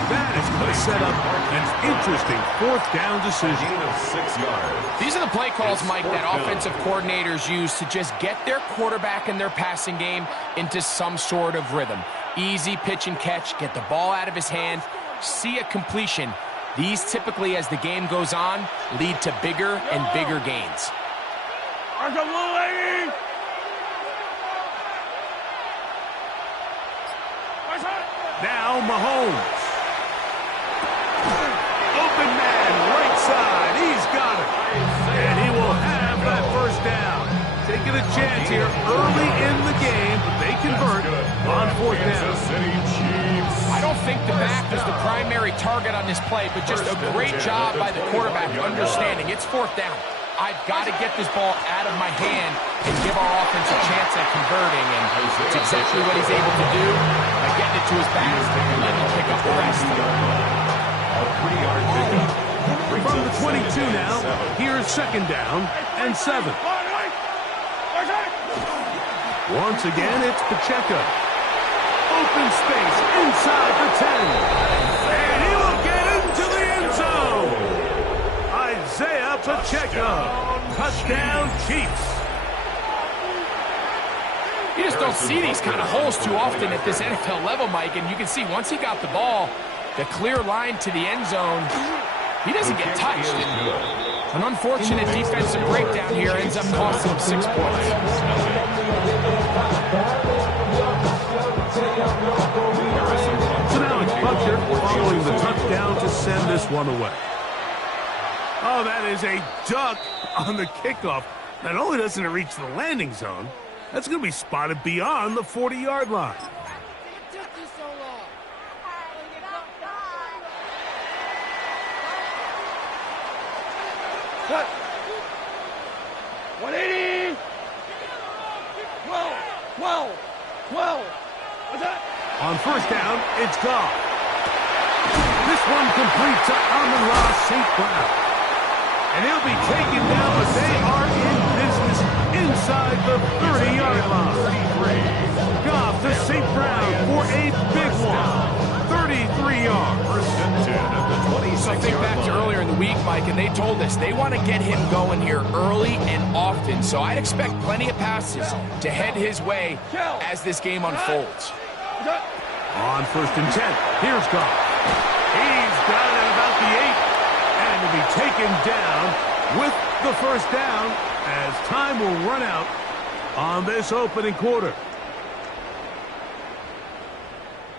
That is going to set up an interesting 4th down decision. Gain of 6 yards. These are the play calls, Mike, that offensive coordinators use to just get their quarterback and their passing game into some sort of rhythm. Easy pitch and catch, get the ball out of his hand, see a completion. These typically, as the game goes on, lead to bigger and bigger gains. Now Mahomes. Open man, right side. He's got it. And he will have that 1st down. Taking a chance here early in the game, but they convert on 4th down. I don't think the back was the primary target on this play, but just a great job by the quarterback understanding it's 4th down. I've got to get this ball out of my hand and give our offense a chance at converting, and it's exactly what he's able to do by getting it to his back and letting him pick up the rest. A 3-yard pickup. From the 22 now, here's 2nd down and 7. Once again, it's Pacheco. Open space inside the 10. And he will get into the end zone. Isaiah Pacheco. Pacheco. Touchdown, Chiefs. You just don't see these kind of holes too often at this NFL level, Mike, and you can see once he got the ball, the clear line to the end zone, he doesn't get touched. An unfortunate defensive breakdown here ends up costing him 6 points. So now it's Butker following the touchdown to send this one away. Oh, that is a duck on the kickoff. Not only doesn't it reach the landing zone, that's going to be spotted beyond the 40-yard line. Cut. 180. 12. 12. 12. What's that? On first down, it's Goff. This one complete to Amon-Ra St. Brown. And he'll be taken down, but they are in business inside the 30-yard line. Goff to St. Brown for a big one. 33 yards. First and 10 at the 26-yard So think back to earlier in the week, Mike, and they told us they want to get him going here early and often. So I'd expect plenty of passes to head his way as this game unfolds. On first and 10, here's Goff. He's got it at about the 8. And to be taken down with the first down as time will run out on this opening quarter.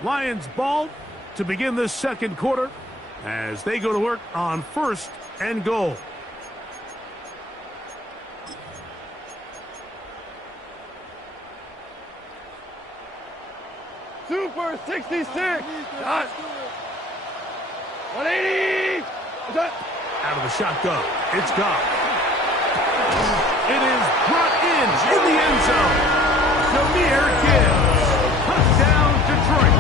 Lions ball to begin this second quarter as they go to work on first and goal. Super 66. Done. 180. Done. Out of the shotgun, it's Goff. It is brought in the end zone. Jahmyr Gibbs. Touchdown, Detroit.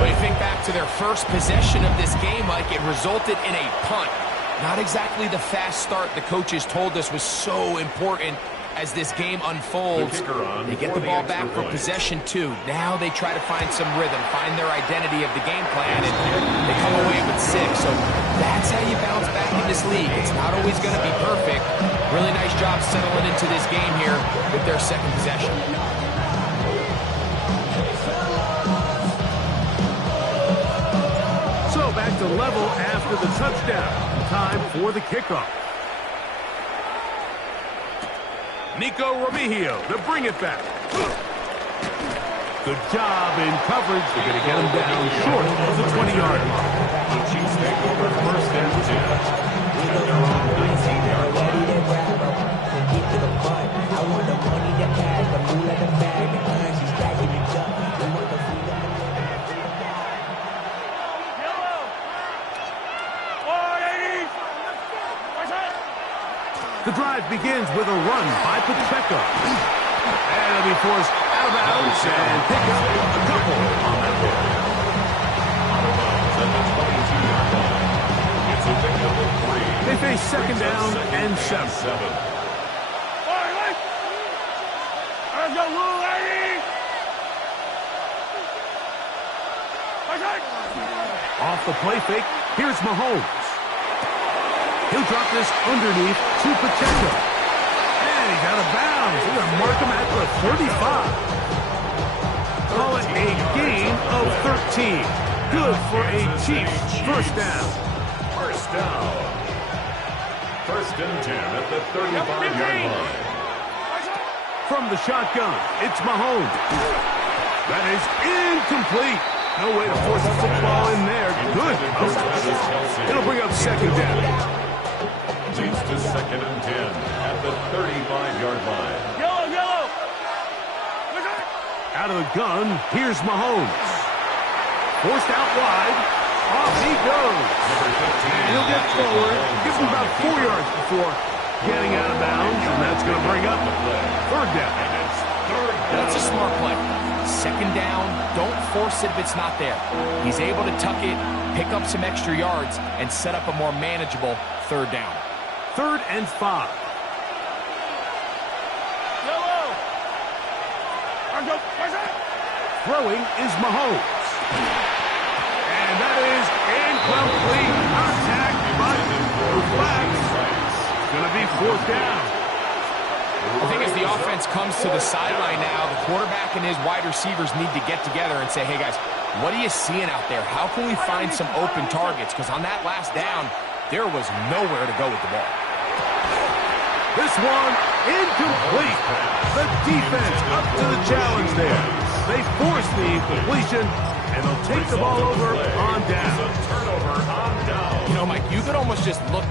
When you think back to their first possession of this game, Mike, it resulted in a punt. Not exactly the fast start the coaches told us was so important as this game unfolds. They get the ball back for possession two. Now they try to find some rhythm, find their identity of the game plan, and they come away with 6. So that's how you bounce back in this league. It's not always going to be perfect. Really nice job settling into this game here with their second possession. So back to level after the touchdown. Time for the kickoff. Nico Remigio to bring it back. Good job in coverage. They're going to get him down short of the 20-yard line. The Chiefs take over first and 10 at their own 19-yard line. The drive begins with a run by Pacheco. And it'll be forced out of bounds and pick up a couple on that one. Out of bounds at the 22-yard line. It's a pickup of 3. They face second down and 7. Let's go, Lou, lady! Off the play fake, here's Mahomes. He'll drop this underneath to Pacheco. And he's out of bounds. They're going to mark him at the 35. Call it a gain of 13. Good for a Chiefs first down. First down. First and 10 at the 35-yard line. From the shotgun, it's Mahomes. That is incomplete. No way to force the football in there. Good. It'll bring up second down. Leads to second and 10 at the 35-yard line. Yellow, yellow! Out of the gun, here's Mahomes. Forced out wide. Off he goes. And he'll get forward. Gives him about 4 yards before getting out of bounds. And that's going to bring up third down. That's a smart play. Second down, don't force it if it's not there. He's able to tuck it, pick up some extra yards, and set up a more manageable third down. 3rd and 5. Throwing is Mahomes. And that is incomplete contact, but going to be 4th down. I think as the offense comes to the sideline now, the quarterback and his wide receivers need to get together and say, hey, guys, what are you seeing out there? How can we find some open targets? Because on that last down, there was nowhere to go with the ball. This one incomplete. The defense up to the challenge there. They force the incompletion, and they'll take the ball over on down. Turnover on down. You know, Mike, you could almost just look.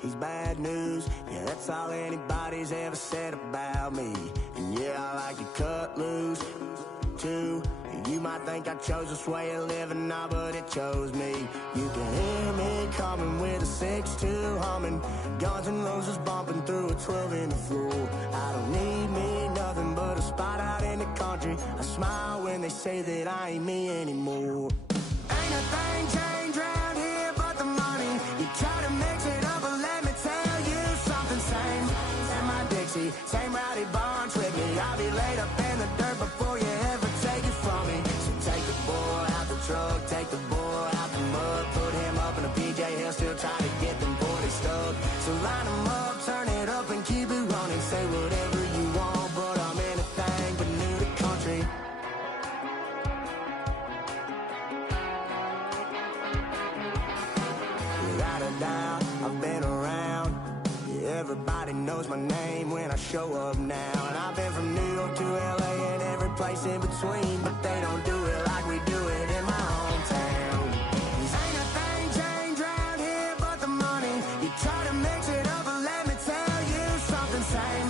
He's bad news, yeah, that's all anybody's ever said about me. And yeah, I like to cut loose, too. You might think I chose this way of living now, but it chose me. You can hear me coming with a 6-2 humming, Guns N' Roses bumping through a 12 in the floor. I don't need me nothing but a spot out in the country. I smile when they say that I ain't me anymore. Ain't a thing changed around here but the money. You try to mix it up, but let me tell you something. Same rowdy bonds with me. I'll be laid up in the dirt before you ever take it from me. So take the boy out the truck, take the boy out the mud, put him up in a PJ, he'll still try to get them 40 stuck. So line him up, turn it up and keep it running. Say whatever you want, but I'm anything but new to country. Without a doubt, I've been around. Everybody knows my name when I show up now. And I've been from New York to LA and every place in between, but they don't do it like we do it in my hometown. Ain't a thing changed around here but the money. You try to mix it up, but let me tell you something. Same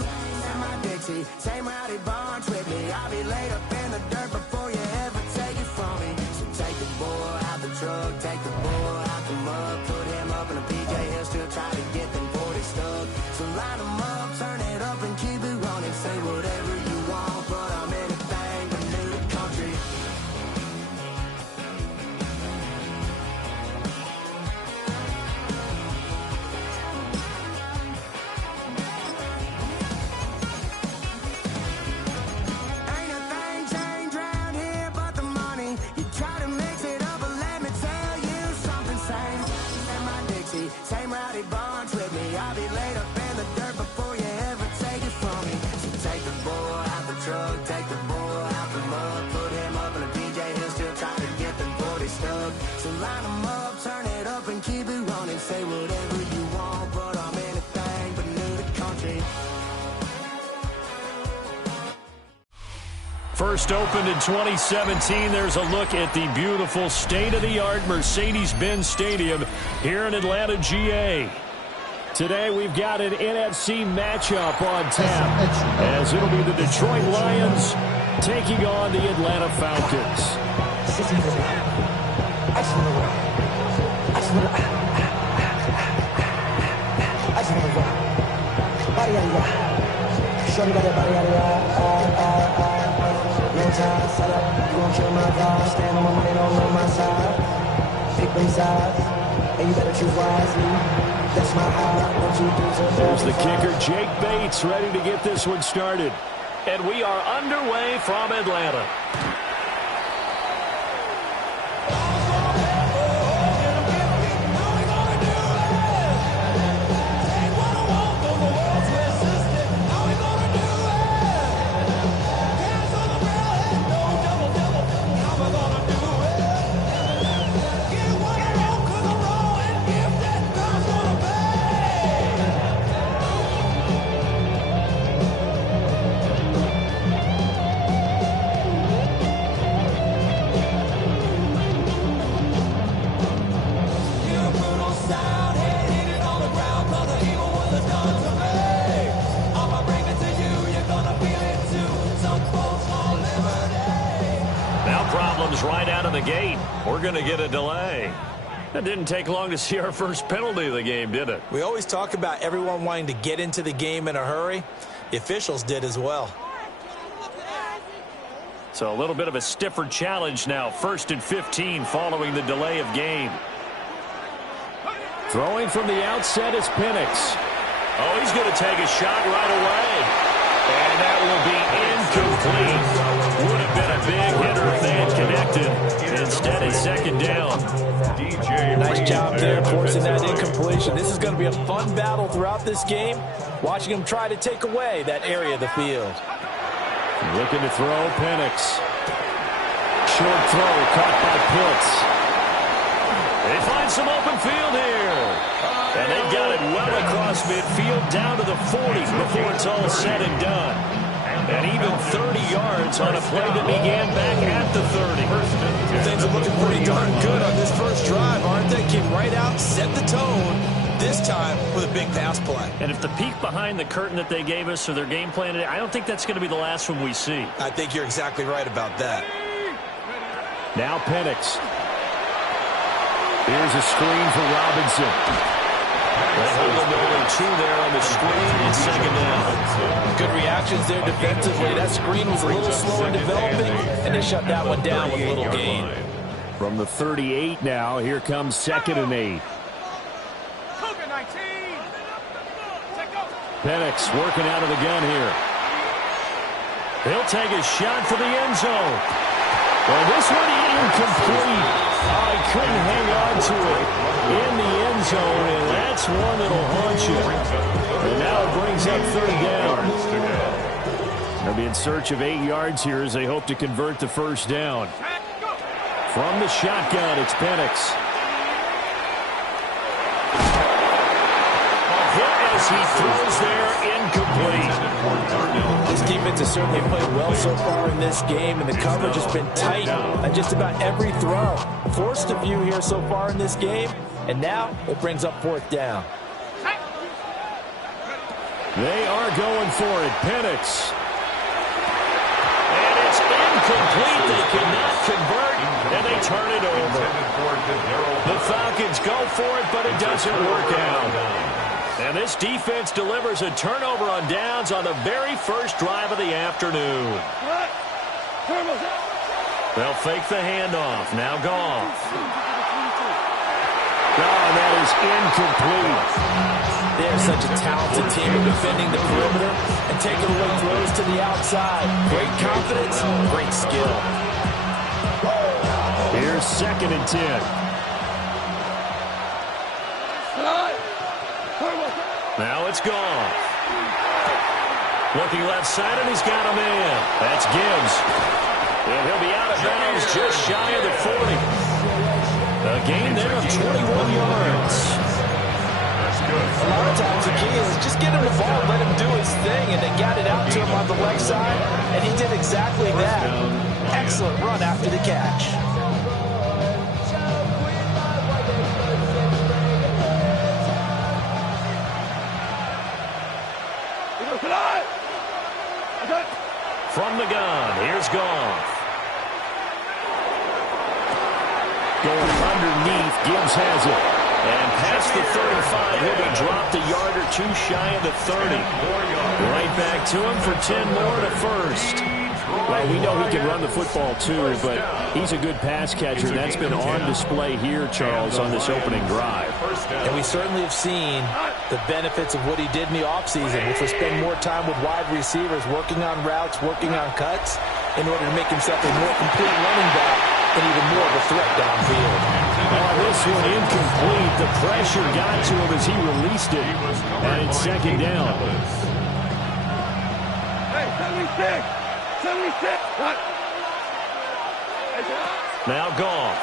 in my Dixie, same rowdy bunch with me. I'll be laid up in the dirt before you ever take it from me. So take the boy out the truck, take the boy out the mud, put him up in a PJ, he'll still try to get them 40 stuck. So line them up, turn it up and keep it running. Say whatever you want, but I'm anything but new to country. Ain't a thing changed around here but the money. You try to mix it up, but let me tell you something. Same in my Dixie, same rowdy bunch with me. I'll be laid up in the dirt before you ever take it from me. So take the boy out the truck, take the boy out the mud, put him up in a PJ, he'll still try to get them 40 stuck. So line them up, turn it up and keep it running. Say whatever you want, but I'm anything but new to country. First opened in 2017, there's a look at the beautiful state-of-the-art Mercedes-Benz Stadium here in Atlanta, GA. Today we've got an NFC matchup on tap, as it'll be the Detroit Lions taking on the Atlanta Falcons. There's the kicker, Jake Bates, ready to get this one started. And we are underway from Atlanta. Right out of the gate, we're going to get a delay. It didn't take long to see our first penalty of the game, did it? We always talk about everyone wanting to get into the game in a hurry. The officials did as well. So a little bit of a stiffer challenge now. 1st and 15 following the delay of game. Throwing from the outset is Penix. Oh, he's going to take a shot right away. And that will be incomplete. Would have been a big hitter if they had connected. Instead, it's 2nd down. Nice job there forcing that incompletion. This is going to be a fun battle throughout this game. Watching him try to take away that area of the field. Looking to throw, Penix. Short throw, caught by Pitts. They find some open field here. And they got it well across midfield down to the 40 before it's all said and done. And even 30 yards on a play that began back at the 30. Things are looking pretty darn good on this first drive, aren't they? Came right out, set the tone, this time with a big pass play. And if the peek behind the curtain that they gave us or their game plan today, I don't think that's going to be the last one we see. I think you're exactly right about that. Now Penix. Here's a screen for Robinson. They hold them to only 2 there on the screen. It's 2nd down. Good reactions there defensively. That screen was a little slow in developing, and they shut that one down with a little gain. From the 38 now, here comes 2nd and 8. Penix working out of the gun here. He'll take a shot for the end zone. Well, this one incomplete. Oh, he couldn't hang on to it in the end zone, and that's one that'll haunt you. And now it brings up 3rd down. They'll be in search of 8 yards here as they hope to convert the 1st down. From the shotgun, it's Penix. As he throws there, incomplete. This defense has certainly played well so far in this game, and the coverage has been tight on just about every throw. Forced a few here so far in this game, and now it brings up 4th down. They are going for it. Penix. And it's incomplete. They cannot convert, and they turn it over. The Falcons go for it, but it doesn't work out. And this defense delivers a turnover on downs on the very first drive of the afternoon. They'll fake the handoff. Now Goff. Oh, that is incomplete. They're such a talented team of defending the perimeter and taking away throws to the outside. Great confidence, great skill. Here's 2nd and 10. Now it's Goff. Looking left side, and he's got a man. That's Gibbs. And he'll be out of bounds just shy of the 40. A gain there of 21 yards. A lot of times the key is just get him the ball, let him do his thing, and they got it out to him on the left side, and he did exactly that. Excellent run after the catch. From the gun, here's Goff. Going underneath, Gibbs has it. And past the 35, he'll be dropped a yard or 2 shy of the 30. Right back to him for 10 more to 1st. Well, we know he can run the football too, but he's a good pass catcher. That's been on display here, Charles, on this opening drive. And we certainly have seen the benefits of what he did in the offseason, which was spend more time with wide receivers, working on routes, working on cuts, in order to make himself a more complete running back and even more of a threat downfield. Oh, this one incomplete. The pressure got to him as he released it, and it's 2nd down. Hey, 76! 76! What? Now Goff.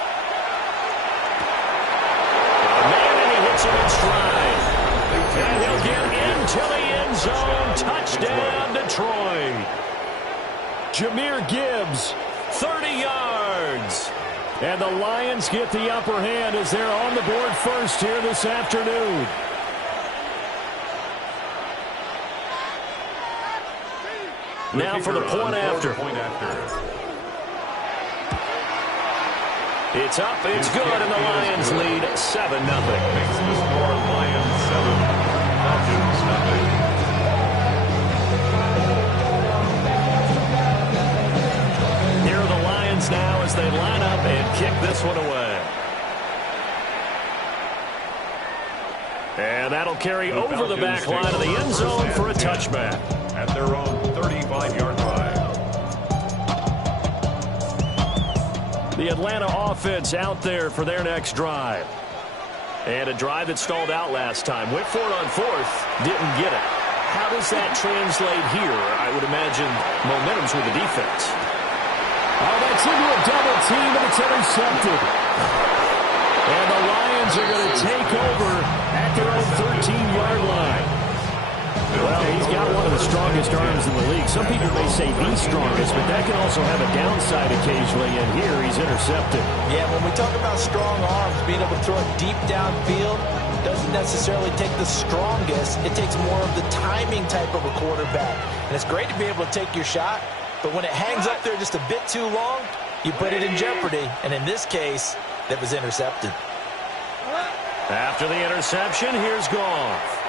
Man, and he hits him in stride. And he'll get into the end zone. Touchdown, Detroit. Jahmyr Gibbs, 30 yards. And the Lions get the upper hand as they're on the board first here this afternoon. Now for the point after. It's up, it's good, and the Lions lead 7-0. Makes the score Lions 7, Falcons 0. Here are the Lions now as they line up and kick this one away. And that'll carry over the back line of the end zone for a touchback. At their own 35-yard line. The Atlanta offense out there for their next drive. And a drive that stalled out last time. Went for it on fourth, didn't get it. How does that translate here? I would imagine momentum's with the defense. Oh, that's into a double team, and it's intercepted. And the Lions are going to take over at their own 13-yard line. Well, he's got one of the strongest arms in the league. Some people may say the strongest, but that can also have a downside occasionally, and here he's intercepted. Yeah, when we talk about strong arms, being able to throw it deep downfield doesn't necessarily take the strongest. It takes more of the timing type of a quarterback. And it's great to be able to take your shot, but when it hangs up there just a bit too long, you put it in jeopardy. And in this case, that was intercepted. After the interception, here's Goff.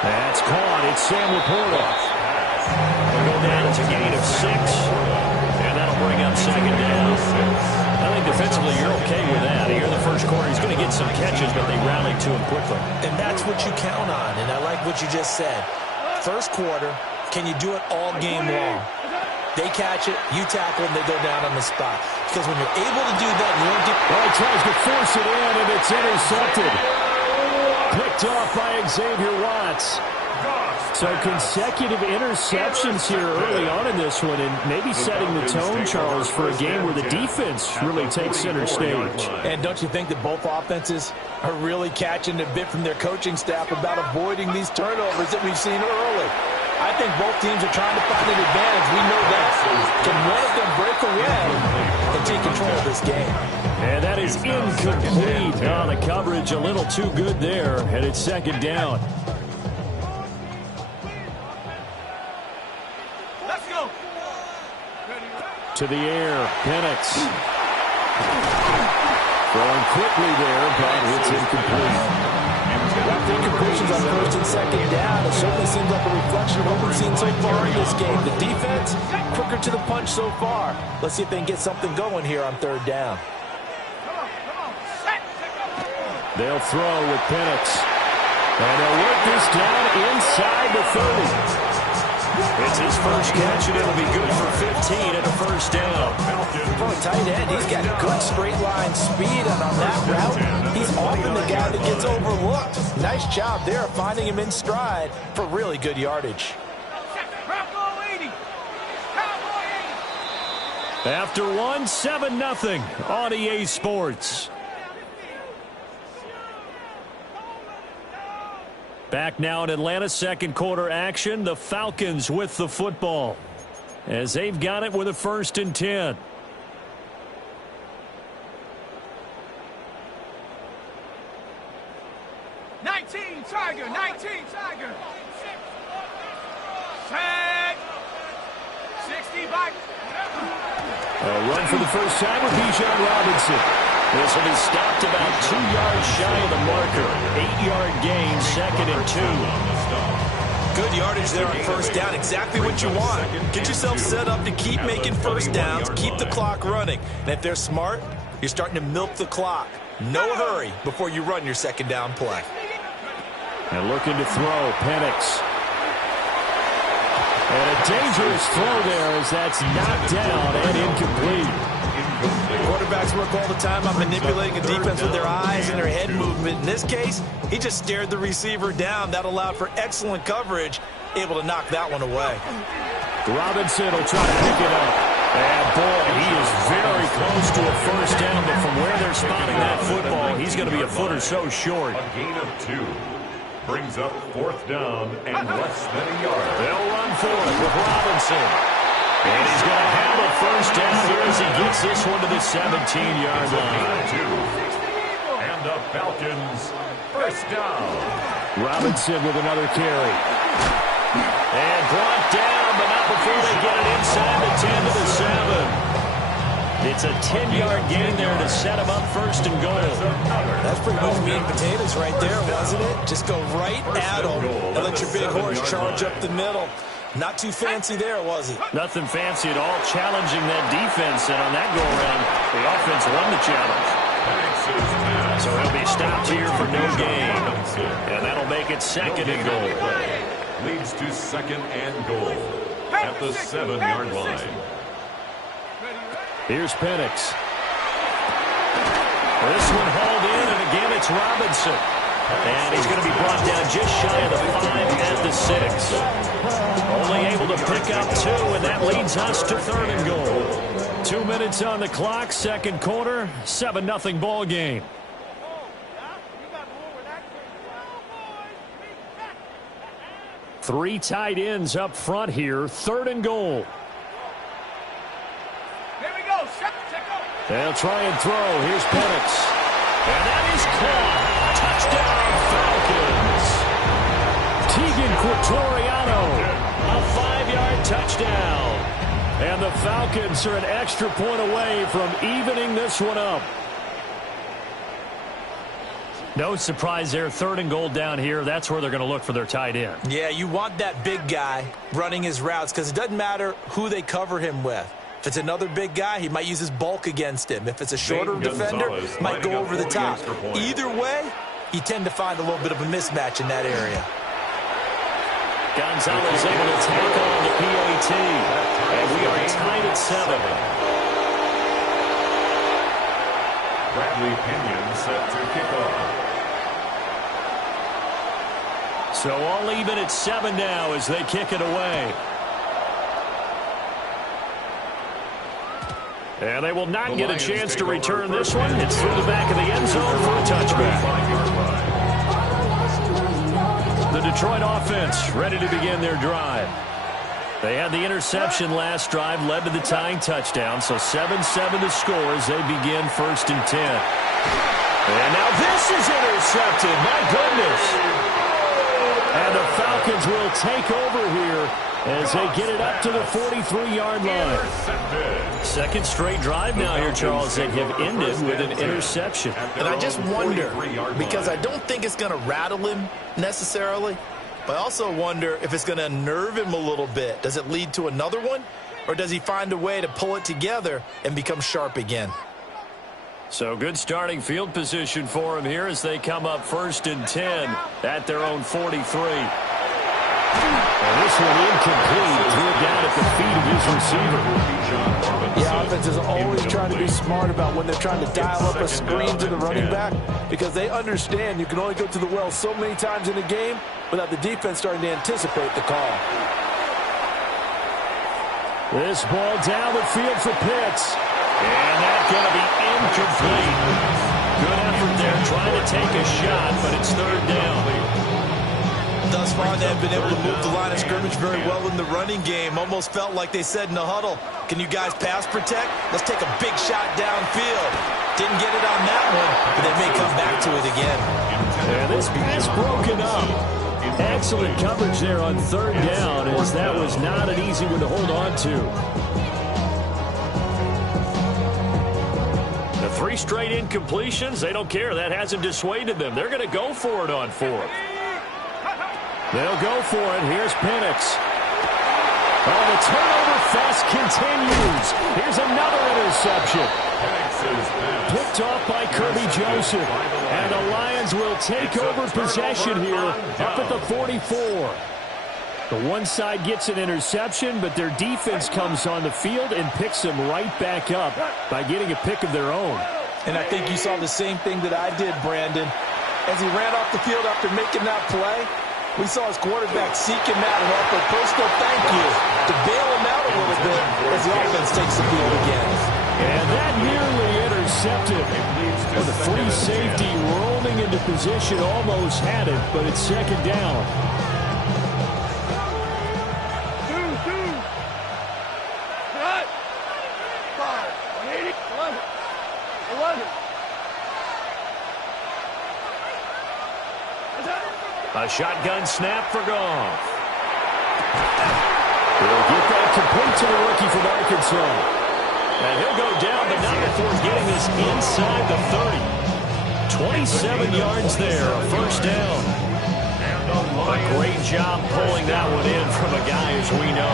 That's caught. It's Sam Laporta. They'll go down. It's a gain of 6. And that'll bring up second down. I think defensively you're okay with that. Here in the first quarter, he's going to get some catches, but they rallied to him quickly. And that's what you count on. And I like what you just said. First quarter, can you do it all game long? They catch it, you tackle them, they go down on the spot. Because when you're able to do that, you don't get... Well, he tries to force it in, and it's intercepted. Picked off by Xavier Watts. So consecutive interceptions here early on in this one, and maybe setting the tone, Charles, for a game where the defense really takes center stage. And don't you think that both offenses are really catching a bit from their coaching staff about avoiding these turnovers that we've seen early? I think both teams are trying to find an advantage. We know that. Can one of them break away and take control of this game? And that is incomplete. Oh, the coverage a little too good there, and it's second down. Let's go. To the air, Penix. Throwing quickly there, but it's incomplete. After incompletions on first and second down, it certainly seems like a reflection of what we've seen so far in this game. The defense, quicker to the punch so far. Let's see if they can get something going here on third down. They'll throw with Penix. And they'll work this down inside the 30. It's his first catch, and it'll be good for 15 and a first down. For a tight end, he's got good straight line speed, and on that route, he's often the guy that gets overlooked. Nice job there finding him in stride for really good yardage. After one, 7-0 on EA Sports. Back now in Atlanta, second quarter action. The Falcons with the football as they've got it with a 1st and 10. Tiger. Tag. 60 back. A run for the first time with Bijan Robinson. This will be stopped about 2 yards shy of the marker. 8-yard gain, 2nd and 2. Good yardage there on first down. Exactly what you want. Get yourself set up to keep making first downs, keep the clock running. And if they're smart, you're starting to milk the clock. No hurry before you run your second down play. And looking to throw, Penix. And a dangerous throw there as that's knocked down and incomplete. Quarterbacks work all the time on manipulating a defense with their eyes and their head movement. In this case, he just stared the receiver down. That allowed for excellent coverage, able to knock that one away. Robinson will try to pick it up. And boy, he is very close to a first down, but from where they're spotting that football, he's going to be a foot or so short. A gain of 2 brings up 4th down and less than a yard. They'll run for it with Robinson. And he's going to have a first down here as he gets this one to the 17-yard line. And the Falcons first down. Robinson with another carry. And brought down, but not before they get it inside the 10 to the 7. It's a 10-yard gain there to set him up first and goal. That's pretty much meat and potatoes right there, wasn't it? Just go right at him and let your big horse charge up the middle. Not too fancy there, was it? Nothing fancy at all, challenging that defense. And on that go-around, the offense won the challenge. So he'll be stopped here for no gain. And that'll make it second and goal. Leads to second and goal at the 7-yard line. Here's Penix. This one hauled in, and again it's Robinson. And he's going to be brought down just shy of the 5 at the 6. Only able to pick up 2, and that leads us to third and goal. 2 minutes on the clock, second quarter, 7-0 ball game. Three tight ends up front here, third and goal. Here we go. They'll try and throw. Here's Penix. And that is caught. Touchdown, Falcons. Tegan Quatoriano, a 5-yard touchdown. And the Falcons are an extra point away from evening this one up. No surprise there, third and goal down here. That's where they're going to look for their tight end. Yeah, you want that big guy running his routes because it doesn't matter who they cover him with. If it's another big guy, he might use his bulk against him. If it's a shorter defender, might go over the top. Either way, you tend to find a little bit of a mismatch in that area. Gonzalez able to tackle on the PAT. And we are tied at 7. Bradley Pinion set to kick off. So all even at 7 now as they kick it away. And they will not get a chance to return this one. It's through the back of the end zone for a touchback. The Detroit offense ready to begin their drive. They had the interception last drive, led to the tying touchdown. So 7-7 the score as they begin first and 10. And now this is intercepted. My goodness. And the Falcons will take over here as they get it up to the 43-yard line. Second straight drive now here, Charles, that have ended with an interception. And I just wonder, because I don't think it's going to rattle him necessarily, but I also wonder if it's going to unnerve him a little bit. Does it lead to another one, or does he find a way to pull it together and become sharp again? So good starting field position for him here as they come up first and 10 at their own 43. And this one incomplete. Threw it down at the feet of his receiver. Yeah, offense is always trying to be smart about when they're trying to dial up a screen to the running back because they understand you can only go to the well so many times in a game without the defense starting to anticipate the call. This ball down the field for Pitts. And that's going to be incomplete. Good effort there trying to take a shot, but it's third down. Thus far, they've been able to move the line of scrimmage very well in the running game. Almost felt like they said in the huddle, can you guys pass protect? Let's take a big shot downfield. Didn't get it on that one, but they may come back to it again. And this pass broken up. Excellent coverage there on third down, as that was not an easy one to hold on to. The 3 straight incompletions, they don't care. That hasn't dissuaded them. They're going to go for it on 4th. They'll go for it. Here's Penix. Oh, the turnover fest continues. Here's another interception. Picked off by Kirby Joseph. And the Lions will take over possession here up at the 44. The one side gets an interception, but their defense comes on the field and picks them right back up by getting a pick of their own. And I think you saw the same thing that I did, Brandon. As he ran off the field after making that play, we saw his quarterback seeking that help, a personal thank you to bail him out a little bit as the offense takes the field again. And that nearly intercepted. Well, the free safety rolling into position almost had it, but it's second down. 11. A shotgun snap for Goff. He'll get that complete to the rookie from Arkansas. And he'll go down, but not before getting this inside the 30. 27 yards there, a first down. A great job pulling that one in from a guy, as we know,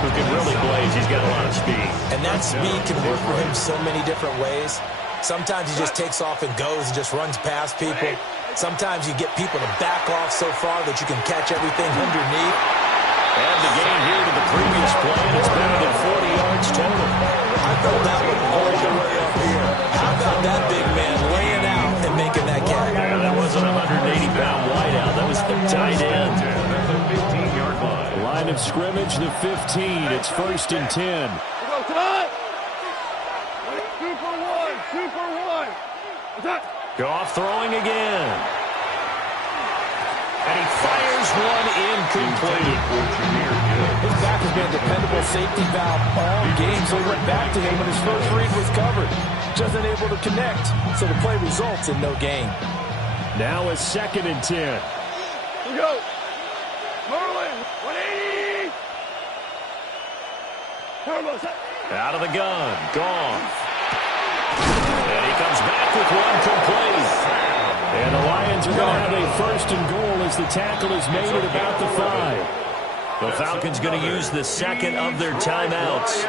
who can really blaze. He's got a lot of speed. And that speed can work for him so many different ways. Sometimes he just takes off and goes and just runs past people. Sometimes you get people to back off so far that you can catch everything underneath. And the gain here to the previous play, and it's better than 40 yards total. I thought that one all the way up here. How about that big man laying out and making that catch? Yeah, that wasn't a 180-pound wideout. That was the tight end. That's a 15-yard line. Line of scrimmage, the 15. It's 1st and 10. Goff throwing again. And he fires one incomplete. His back has been a dependable safety valve all game, so he went back to him when his first read was covered. Just unable to connect, so the play results in no gain. Now a 2nd and 10. Here we go. Merlin, 180. Out of the gun, Goff. And he comes back with one complete. And the Lions are going to have a 1st and goal as the tackle is made at about the 5. The Falcons going to use the second of their timeouts,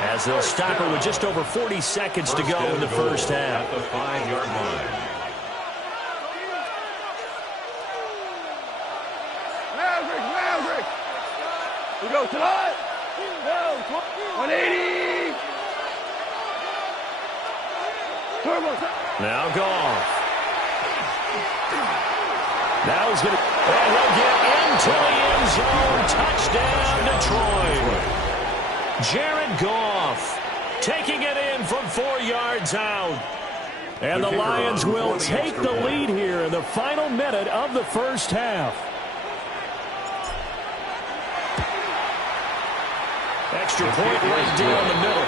as they'll stop it with just over 40 seconds to go in the first half. At the 5-yard line. Maverick. We go tonight. 180. Now Goff. Now he's going to, and he'll get into the end zone. Touchdown, Detroit. Jared Goff taking it in from 4 yards out. And the Lions will take the lead here in the final minute of the first half. Extra point right down the middle.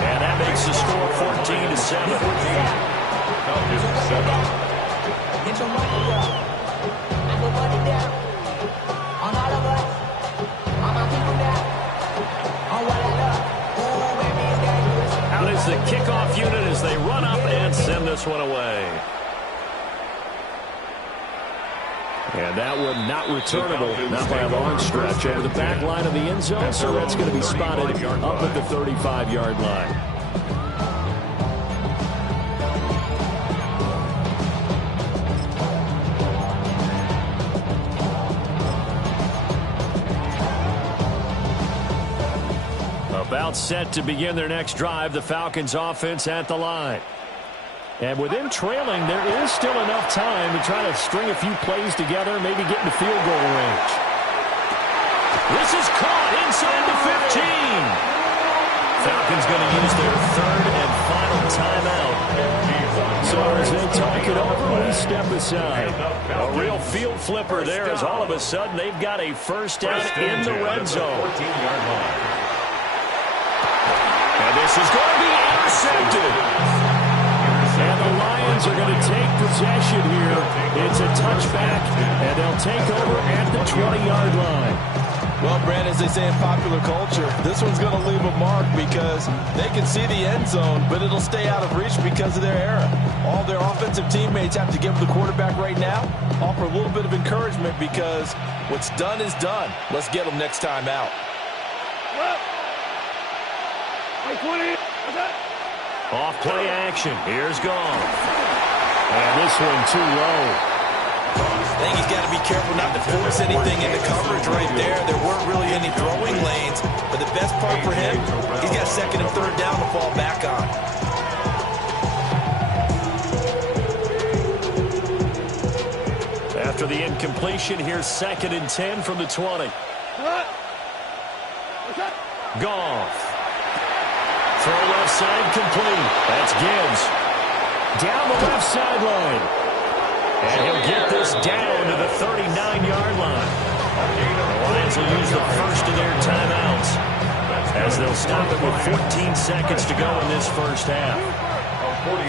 And that makes the score 14-7. Get your money up. I put money down. On all of us. On my people now. On what I love. Ooh, baby, it's dangerous. Out is the kickoff unit as they run up and send this one away. And that one not returnable, not by a long stretch, over the back line of the end zone, so that's going to be spotted up at the 35-yard line. About set to begin their next drive, the Falcons offense at the line. And with them trailing, there is still enough time to try to string a few plays together, maybe get into field goal range. This is caught inside the 15. Falcons going to use their 3rd and final timeout. So as they talk it over, we step aside. A real field flipper there as all of a sudden they've got a first down in the red zone. And this is going to be intercepted. And the Lions are going to take possession here. It's a touchback, and they'll take over at the 20-yard line. Well, Brandon, as they say in popular culture, this one's going to leave a mark because they can see the end zone, but it'll stay out of reach because of their error. All their offensive teammates have to give the quarterback right now, offer a little bit of encouragement because what's done is done. Let's get them next time out. Off play action. Here's Goff. And this one too low. I think he's got to be careful not to force anything into coverage right there. There weren't really any throwing lanes, but the best part for him, he's got 2nd and 3rd down to fall back on. After the incompletion, here's 2nd and 10 from the 20. Goff. Throw left side complete. That's Gibbs. Down the left sideline. And he'll get this down to the 39-yard line. The Lions will use the first of their timeouts as they'll stop it with 14 seconds to go in this first half.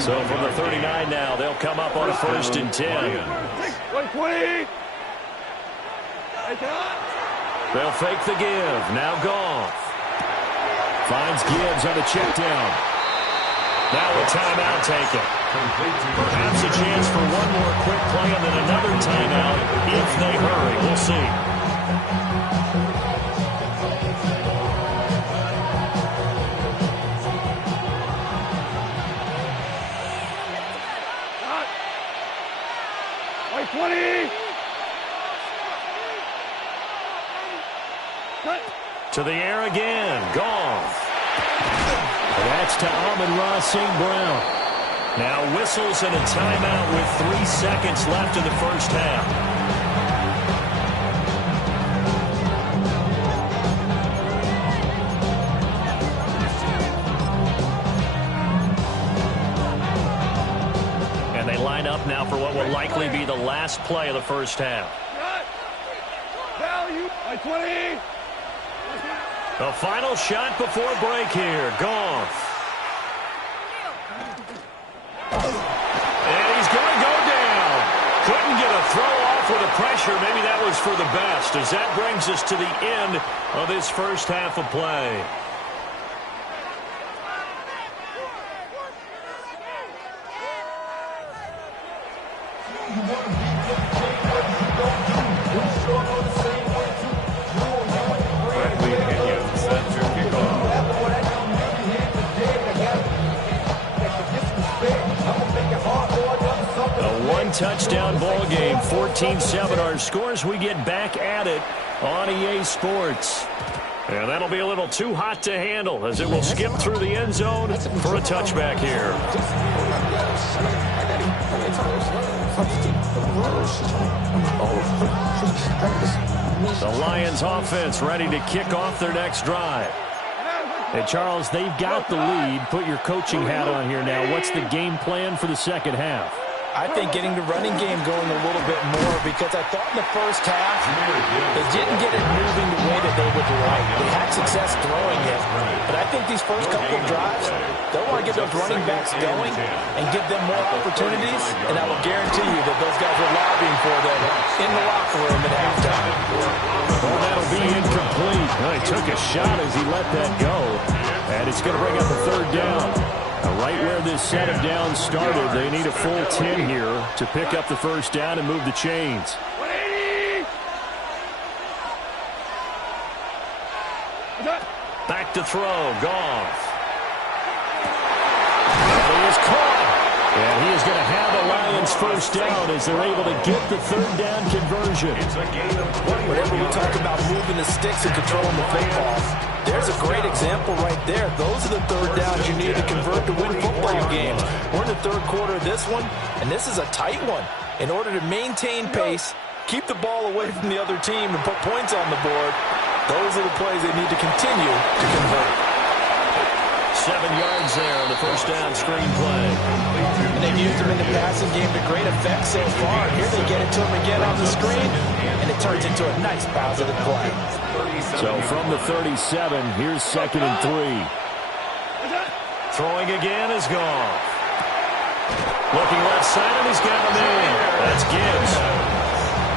So from the 39 now, they'll come up on a 1st and 10. They'll fake the give. Now Goff. Finds Gibbs on the check down. Now a timeout taken. Perhaps a chance for one more quick play and then another timeout if they hurry. We'll see. White 20. To the air again. Gone. That's to Amon-Ra St. Brown. Now whistles and a timeout with 3 seconds left in the first half. And they line up now for what will likely be the last play of the first half. Value. White 20. The final shot before break here. Gone. And he's going to go down. Couldn't get a throw off with the pressure. Maybe that was for the best, as that brings us to the end of this first half of play. Touchdown ball game, 14-7 our scores. We get back at it on EA Sports. And that'll be a little too hot to handle as it will skip through the end zone for a touchback here. The Lions offense ready to kick off their next drive. Hey, Charles, they've got the lead. Put your coaching hat on here now. What's the game plan for the second half? I think getting the running game going a little bit more, because I thought in the first half they didn't get it moving the way that they would like. They had success throwing it, but I think these first couple of drives, they'll want to get those running backs going and give them more opportunities, and I will guarantee you that those guys were lobbying for them in the locker room at halftime. Well, that'll be incomplete. Well, he took a shot as he let that go, and it's going to bring up a third down. Right where this set of downs started, they need a full 10 here to pick up the first down and move the chains. 180. Back to throw. Goff. He is caught. And he is going to have the Lions first down as they're able to get the third down conversion. Whenever we talk about moving the sticks and controlling the football, there's a great example right there. Those are the third downs you need to convert to win football games. We're in the third quarter of this one, and this is a tight one. In order to maintain pace, keep the ball away from the other team, and put points on the board, those are the plays they need to continue to convert. 7 yards there on the first down screen play. And they've used them in the passing game to great effect so far. Here they get it to him again on the screen, and it turns into a nice positive play. So from the 37, here's 2nd and 3. Throwing again is gone. Looking left side, and he's got him in. That's Gibbs.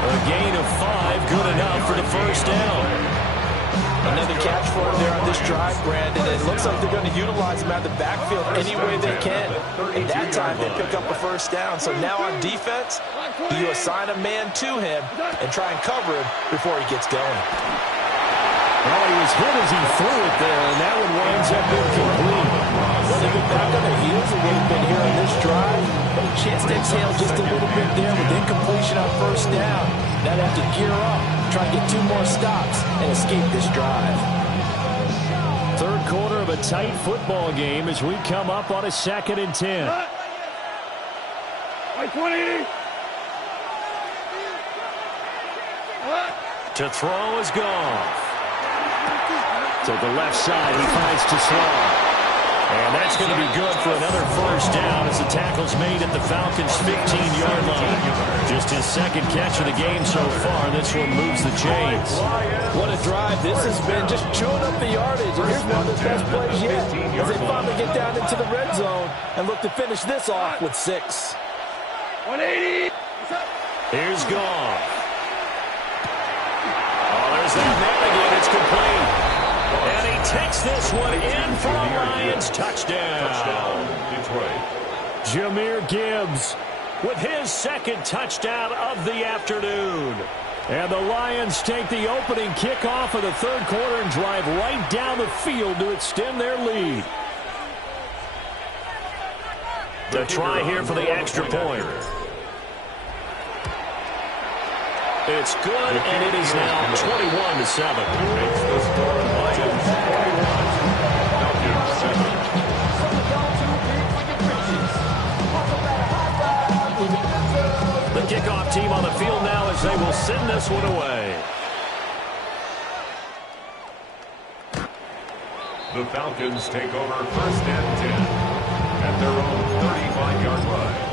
A gain of 5, good enough for the first down. Another catch for him there on this drive, Brandon. It looks like they're going to utilize him out of the backfield any way they can. And that time they pick up a first down. So now on defense, you assign a man to him and try and cover him before he gets going. Well, he was hit as he threw it there, and that one winds up incomplete. Well, they've been back on their heels a little bit here on this drive, but a chance to exhale just a little bit there with incompletion on first down. Now they have to gear up, try and get 2 more stops, and escape this drive. Third quarter of a tight football game as we come up on a 2nd and 10. White 20. To throw is gone. To the left side, he finds Tesla. And that's going to be good for another first down as the tackle's made at the Falcons' 15-yard line. Just his 2nd catch of the game so far. This one moves the chains. What a drive this has been, just chewing up the yardage. And here's one of the best plays yet as they finally get down into the red zone and look to finish this off with 6. 180. Here's Goff. Oh, there's that man again. It's complete. And he takes this one in for a Lions touchdown. Detroit. Jahmyr Gibbs with his second touchdown of the afternoon. And the Lions take the opening kickoff of the third quarter and drive right down the field to extend their lead. The try here for the extra point. It's good, and it is now 21-7. Makes the score Lions 21, The kickoff team on the field now as they will send this one away. The Falcons take over first and 10 at their own 35-yard line.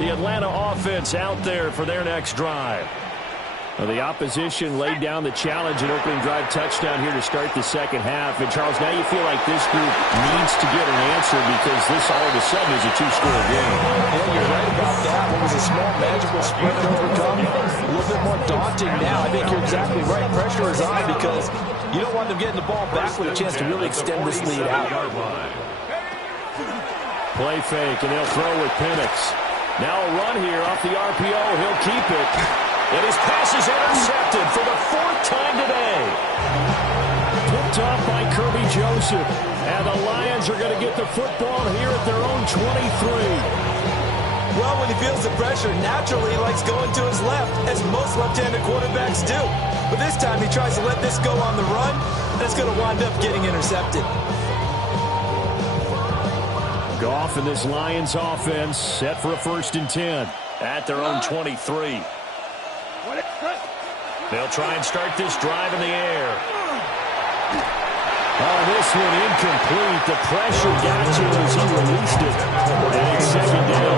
The Atlanta offense out there for their next drive. Well, the opposition laid down the challenge and opening drive touchdown here to start the second half. And, Charles, now you feel like this group needs to get an answer because this all of a sudden is a two-score game. Yeah, you're right about that. What was a small, magical sprint to overcome? A little bit more daunting now. I think you're exactly right. Pressure is on because you don't want them getting the ball back with a chance to really extend this lead out. Play fake, and they'll throw with Penix. Now a run here off the RPO. He'll keep it. And his pass is intercepted for the fourth time today. Picked off by Kirby Joseph. And the Lions are going to get the football here at their own 23. Well, when he feels the pressure, naturally he likes going to his left, as most left-handed quarterbacks do. But this time he tries to let this go on the run, and it's going to wind up getting intercepted. Goff and this Lions offense set for a 1st and 10 at their own 23. They'll try and start this drive in the air. Oh, this one incomplete. The pressure got to him as he released it. And it's second down.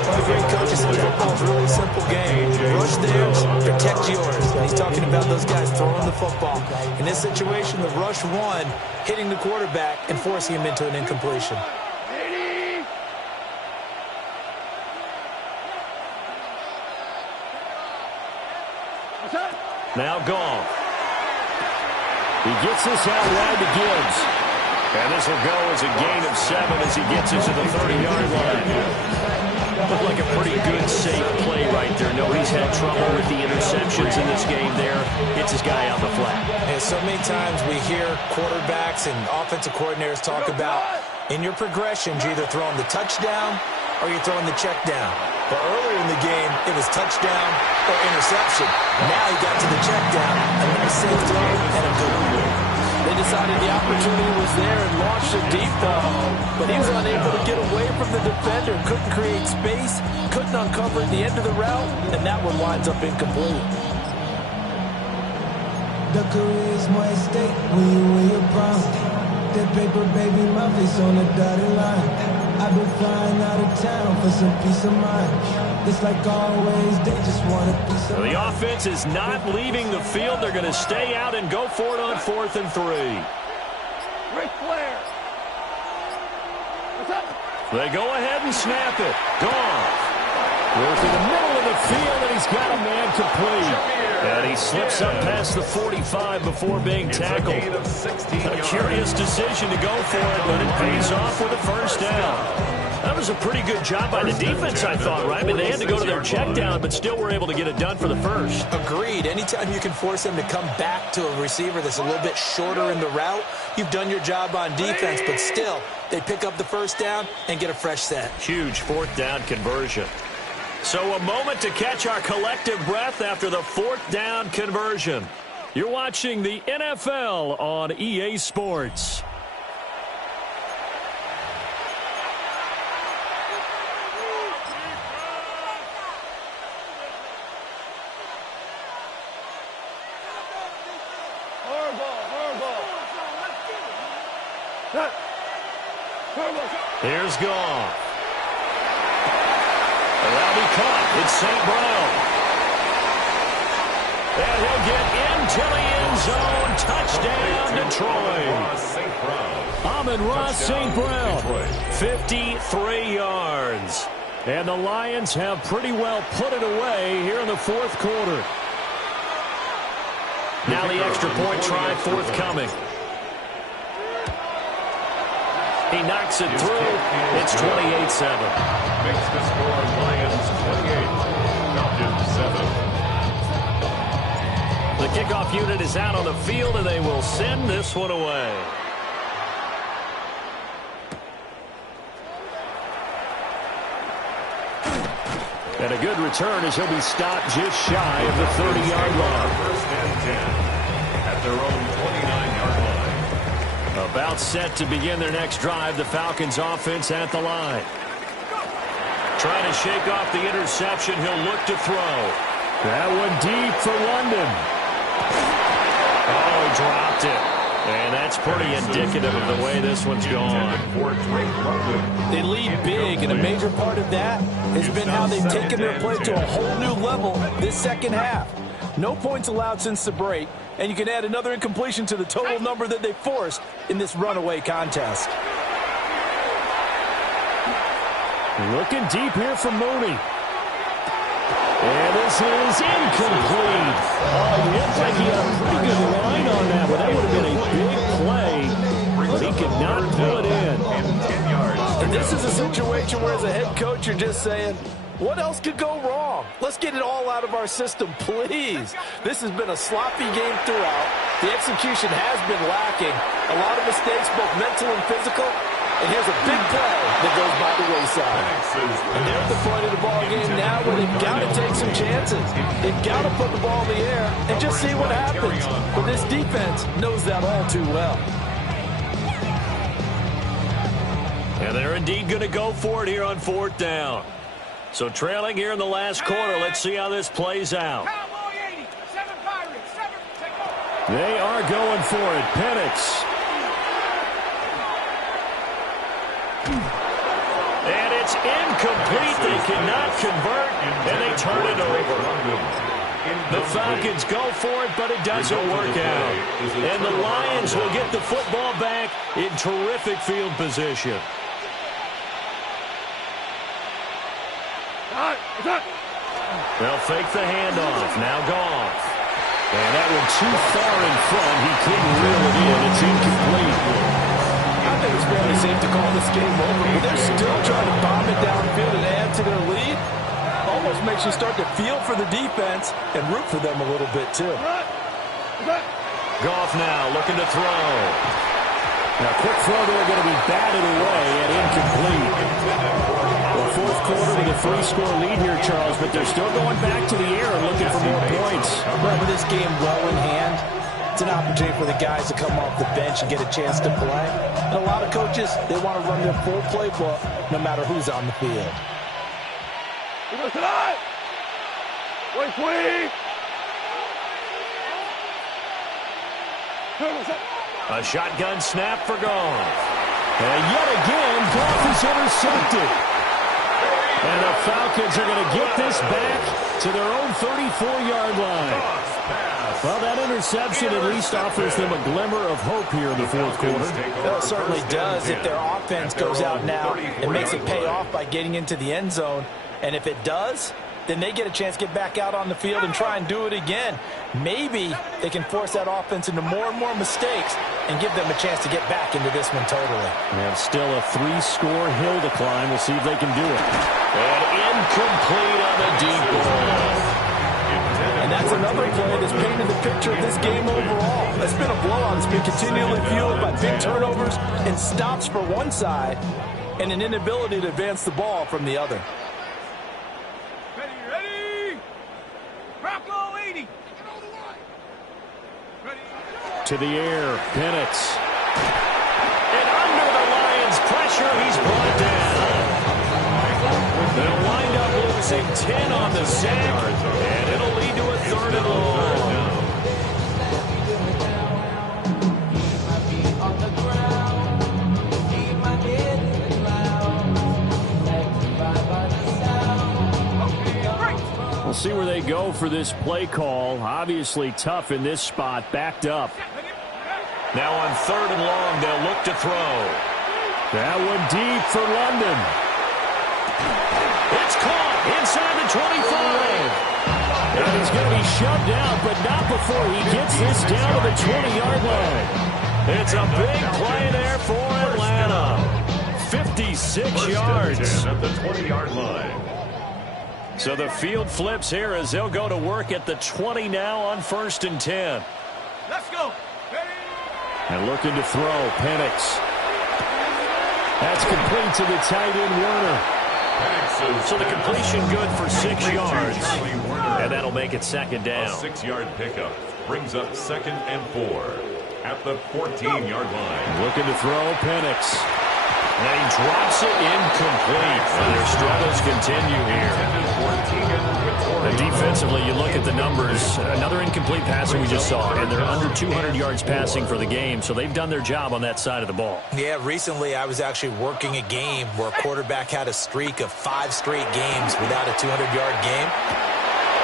One of the great coaches said football is a really simple game. Rush theirs, protect yours. And he's talking about those guys throwing the football. In this situation, the rush one, hitting the quarterback and forcing him into an incompletion. Now Goff. He gets this out wide to Gibbs. And this will go as a gain of 7 as he gets it to the 30-yard line. Looked like a pretty good, safe play right there. No, he's had trouble with the interceptions in this game there. Gets his guy on the flat. And so many times we hear quarterbacks and offensive coordinators talk about in your progressions, you're either throwing the touchdown or you're throwing the check down. But earlier in the game, it was touchdown or interception. Now he got to the check down, a nice safe throw, and a good one. They decided the opportunity was there and launched a deep ball, but he was unable to get away from the defender, couldn't create space, couldn't uncover the end of the route, and that one winds up incomplete. The career is more at stake when you wear your brown. That paper, baby, my face on the dotted line. I've been flying out of town for some peace of mind. It's like always, they just want a piece of mind. The offense is not leaving the field. They're going to stay out and go for it on 4th and 3. Ric Flair. What's up? They go ahead and snap it. Goff. Goes to the middle of the field, and he's got a man complete. And he slips up past the 45 before being tackled. A curious decision to go for it, but it pays off with a first down. That was a pretty good job by the defense, I thought, right? I mean, they had to go to their check down, but still were able to get it done for the first. Agreed. Anytime you can force them to come back to a receiver that's a little bit shorter in the route, you've done your job on defense, but still, they pick up the first down and get a fresh set. Huge 4th down conversion. So a moment to catch our collective breath after the 4th down conversion. You're watching the NFL on EA Sports. Here's Goff. That'll be caught. It's St. Brown. And he'll get into the end zone. Touchdown, Detroit. Amon-Ra St. Brown, 53 yards. And the Lions have pretty well put it away here in the 4th quarter. Now the extra point try forthcoming. He knocks it through. It's 28-7. Makes the score Lions 28, Falcons 7. The kickoff unit is out on the field, and they will send this one away. And a good return as he'll be stopped just shy of the 30-yard line. First and 10 at their own 29-yard line. About set to begin their next drive, the Falcons offense at the line. Trying to shake off the interception, he'll look to throw. That one deep for London. Oh, he dropped it. And that's pretty indicative of the way this one's gone. They lead big, and a major part of that has been how they've taken their play to a whole new level this second half. No points allowed since the break, and you can add another incompletion to the total number that they forced in this runaway contest. Looking deep here for Mooney. And this is incomplete. Oh, he looked like he had a pretty good line on that, but that would have been a big play, but he could not pull it in. And this is a situation where, as a head coach, you're just saying, what else could go wrong? Let's get it all out of our system, please. This has been a sloppy game throughout. The execution has been lacking. A lot of mistakes, both mental and physical. And here's a big play that goes by the wayside. And they're at the point of the ball game now where they've got to take some chances. They've got to put the ball in the air and just see what happens. But this defense knows that all too well. And they're indeed going to go for it here on 4th down. So trailing here in the last quarter, let's see how this plays out. They are going for it. Penix. And it's incomplete. They cannot convert, and they turn it over. The Falcons go for it, but it doesn't work out. And the Lions will get the football back in terrific field position. They'll fake the handoff. Now Goff. And that one too far in front. He couldn't reel it in. It's incomplete. I think it's fairly safe to call this game over, but they're still trying to bomb it downfield and add to their lead. Almost makes you start to feel for the defense and root for them a little bit, too. Goff now looking to throw. Now, quick throw there going to be batted away and incomplete. The 4th quarter with a 3-score lead here, Charles, but they're still going back to the air and looking for more points. Right, with this game well in hand, it's an opportunity for the guys to come off the bench and get a chance to play. And a lot of coaches, they want to run their full playbook no matter who's on the field. A shotgun snap for Goff. And yet again, Goff is intercepted. And the Falcons are going to get this back to their own 34-yard line. Well, that interception at least offers them a glimmer of hope here in the 4th quarter. Well, it certainly does. If their offense goes out now and makes it pay off by getting into the end zone, and if it does, then they get a chance to get back out on the field and try and do it again. Maybe they can force that offense into more and more mistakes and give them a chance to get back into this one totally. They have still a 3-score hill to climb. We'll see if they can do it. And incomplete on the deep ball. And that's another play that's painted the picture of this game overall. That's been a blowout. It's been continually fueled by big turnovers and stops for one side and an inability to advance the ball from the other. Ready? Rocco 80. To the air, Penix. And under the Lions' pressure, he's brought down. They'll wind up losing 10 on the sack, and it'll lead to a 3rd and long. We'll see where they go for this play call. Obviously tough in this spot, backed up. Now on 3rd and long, they'll look to throw. That one deep for London. It's caught inside the 25. And he's going to be shoved out, but not before he gets this down to the 20-yard line. It's a big play there for Atlanta. be 6 First yards. at the 20-yard line. So the field flips here as they'll go to work at the 20 now on 1st and 10. Let's go. And looking to throw, Penix. That's complete to the tight end, Warner. So the completion good for 6 yards. And that'll make it 2nd down. A 6-yard pickup brings up 2nd and 4 at the 14-yard line. Looking to throw, Penix. And he drops it incomplete. And their struggles continue here. And defensively, you look at the numbers. Another incomplete pass that we just saw. And they're under 200 yards passing for the game. So they've done their job on that side of the ball. Yeah, recently I was actually working a game where a quarterback had a streak of 5 straight games without a 200-yard game.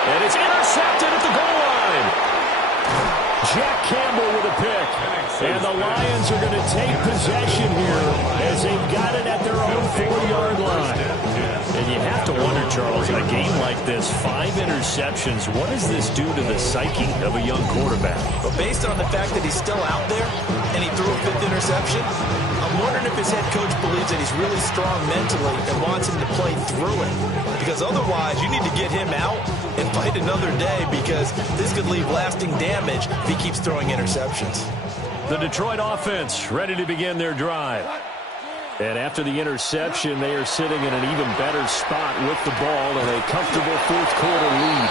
And it's intercepted at the goal line. Jack Campbell with a pick. And the Lions are going to take possession here as they've got it at their own 4-yard line. And you have to wonder, Charles, in a game like this, 5 interceptions, what does this do to the psyche of a young quarterback? But based on the fact that he's still out there and he threw a 5th interception, I'm wondering if his head coach believes that he's really strong mentally and wants him to play through it. Because otherwise, you need to get him out and fight another day, because this could leave lasting damage if he keeps throwing interceptions. The Detroit offense ready to begin their drive. And after the interception, they are sitting in an even better spot with the ball in a comfortable 4th quarter lead.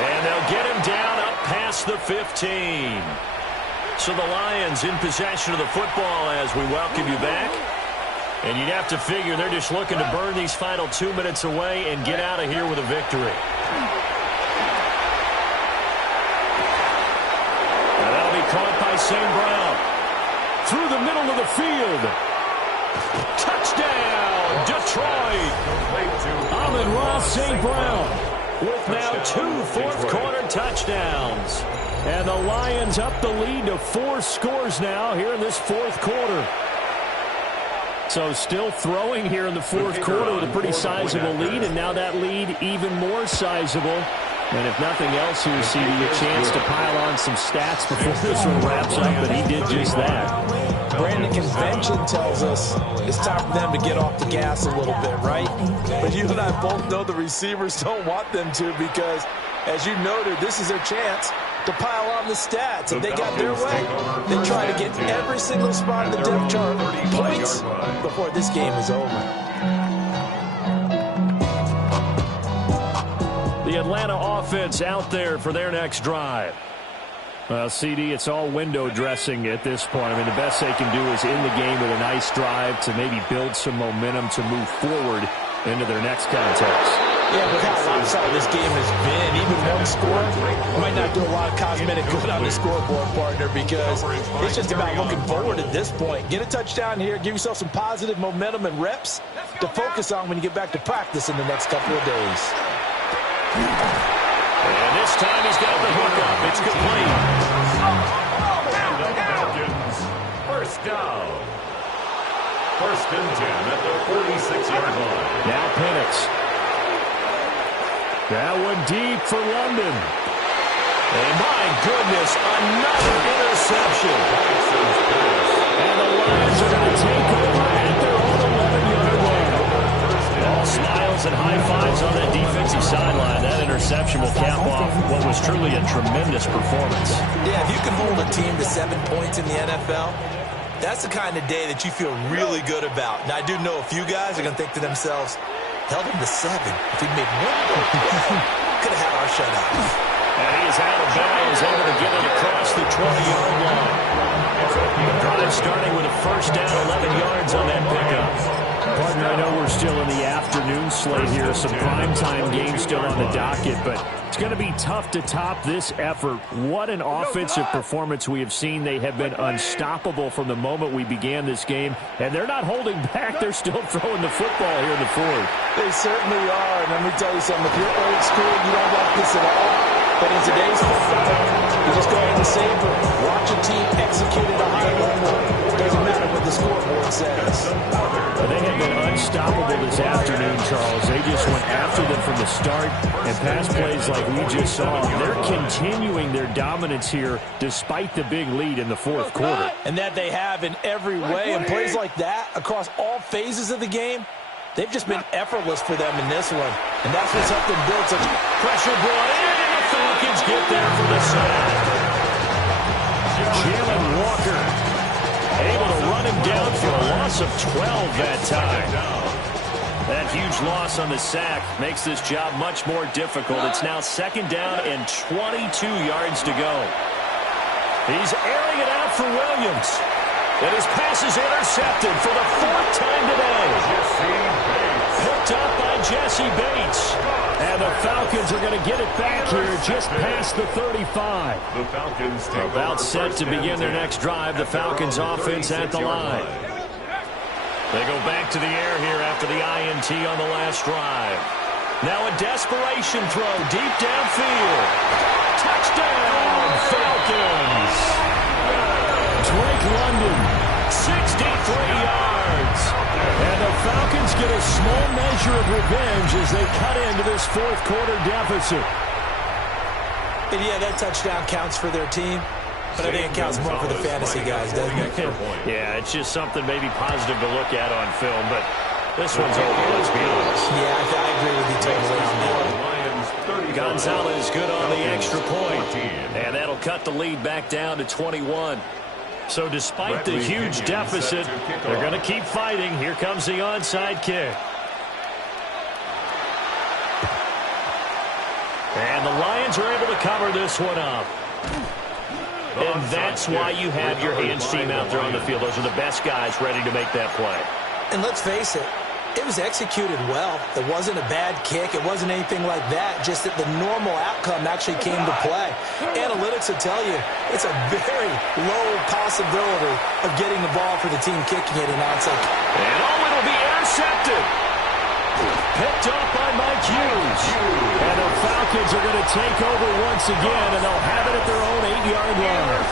And they'll get him down up past the 15. So the Lions in possession of the football as we welcome you back. And you'd have to figure they're just looking to burn these final 2 minutes away and get out of here with a victory. Now that'll be caught by St. Brown. Through the middle of the field. Touchdown, Detroit. Amon-Ra St. Brown with now 2 fourth-quarter touchdowns. And the Lions up the lead to 4 scores now here in this 4th quarter. So still throwing here in the 4th quarter with a pretty sizable lead, and now that lead even more sizable. And if nothing else here, CD, a chance to pile on some stats before this one wraps up, but he did just that. Brandon, convention tells us it's time for them to get off the gas a little bit, right? But you and I both know the receivers don't want them to, because, as you noted, this is their chance to pile on the stats. If they got their way, they try to get every single spot in the depth chart points before this game is over. The Atlanta offense out there for their next drive. Well, CD, it's all window dressing at this point. I mean, the best they can do is in the game with a nice drive to maybe build some momentum to move forward into their next contest. Yeah, but how lopsided this game has been, even one score might not do a lot of cosmetic good on the scoreboard, partner, because it's just about looking forward at this point. Get a touchdown here, give yourself some positive momentum and reps to focus on when you get back to practice in the next couple of days. And this time he's got the hook up. It's complete. And the Falcons, first down. 1st and 10 at the 46-yard line. Now Penix. That one deep for London. And my goodness, another interception. And the Lions are going to take over at their own 11-yard line. All smiles and high fives on that defensive sideline. That interception will cap off what was truly a tremendous performance. Yeah, if you can hold a team to 7 points in the NFL, that's the kind of day that you feel really good about. Now, I do know a few guys are going to think to themselves, held him to 7. If he'd made 1 more play, could have had our shutout. And he is out of bounds, able to get it across the 20-yard line. Drive starting with a first down, 11 yards on that pickup. Partner, I know we're still in the afternoon slate here, some primetime games still on the docket, but it's going to be tough to top this effort. What an offensive performance we have seen. They have been unstoppable from the moment we began this game, and they're not holding back. They're still throwing the football here in the 4th. They certainly are, and let me tell you something. If you're old school, you don't like this at all. But in today's football, you just go ahead and savor. Watch a team execute at a high level. Doesn't matter what the scoreboard says. They have been unstoppable this afternoon, Charles. They just went after them from the start, and pass plays like we just saw. They're continuing their dominance here despite the big lead in the fourth quarter. And that they have in every way. And plays like that across all phases of the game, they've just been effortless for them in this one. And that's what's helped them build such pressure brought in, and the Falcons get there for the sack. Jalen Walker able to run him down for a loss of 12 that time. That huge loss on the sack makes this job much more difficult. It's now second down and 22 yards to go. He's airing it out for Williams. And his pass is intercepted for the fourth time today. Picked up by Jesse Bates. And the Falcons are going to get it back here just past the 35. The Falcons take about set to begin their next drive. The Falcons offense at the line. They go back to the air here after the INT on the last drive. Now a desperation throw deep downfield. Touchdown, Falcons. Drake London, 63 yards. And the Falcons get a small measure of revenge as they cut into this fourth quarter deficit. And yeah, that touchdown counts for their team, but I think it counts more for the fantasy guys, doesn't it? Yeah, it's just something maybe positive to look at on film, but this one's over, let's be honest. Yeah, I agree with you totally on that. Gonzalez good on the extra point, and that'll cut the lead back down to 21. So despite the huge deficit, they're going to keep fighting. Here comes the onside kick. And the Lions are able to cover this one up. And that's why you have your hands team out there on the field. Those are the best guys ready to make that play. And let's face it, it was executed well. It wasn't a bad kick. It wasn't anything like that. Just that the normal outcome actually came to play. Analytics will tell you it's a very low possibility of getting the ball for the team kicking it. And now it's like, and it'll be intercepted. Picked up by Mike Hughes. And the Falcons are going to take over once again, and they'll have it at their own 8-yard line.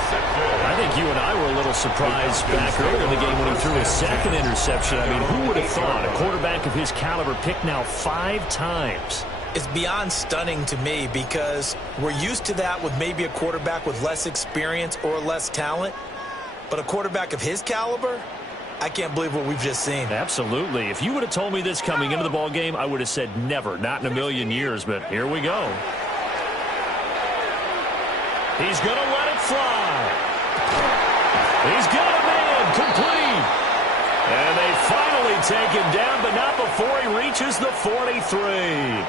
I think you and I were a little surprised back earlier in the game when he threw his second interception. I mean, who would have thought a quarterback of his caliber picked now 5 times? It's beyond stunning to me because we're used to that with maybe a quarterback with less experience or less talent. But a quarterback of his caliber, I can't believe what we've just seen. Absolutely. If you would have told me this coming into the ball game, I would have said never, not in a million years. But here we go. He's going to let it fly. He's got a man complete. And they finally take him down, but not before he reaches the 43.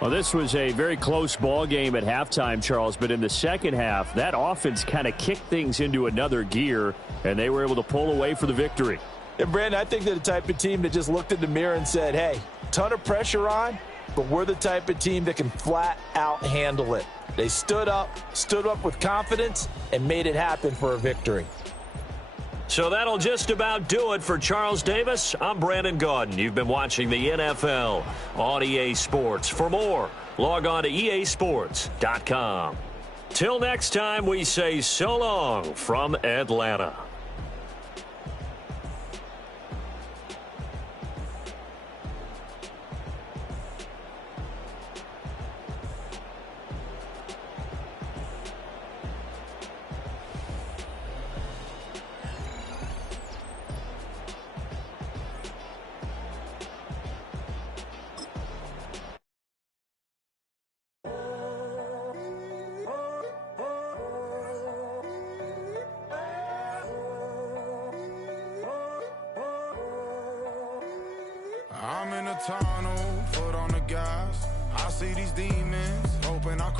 Well, this was a very close ball game at halftime, Charles, but in the second half, that offense kind of kicked things into another gear, and they were able to pull away for the victory. And, Brandon, I think they're the type of team that just looked in the mirror and said, hey, ton of pressure on, but we're the type of team that can flat out handle it. They stood up with confidence, and made it happen for a victory. So that'll just about do it for Charles Davis. I'm Brandon Gaudin. You've been watching the NFL on EA Sports. For more, log on to easports.com. Till next time, we say so long from Atlanta. I'm in a tunnel, foot on the gas. I see these demons, hoping I crash.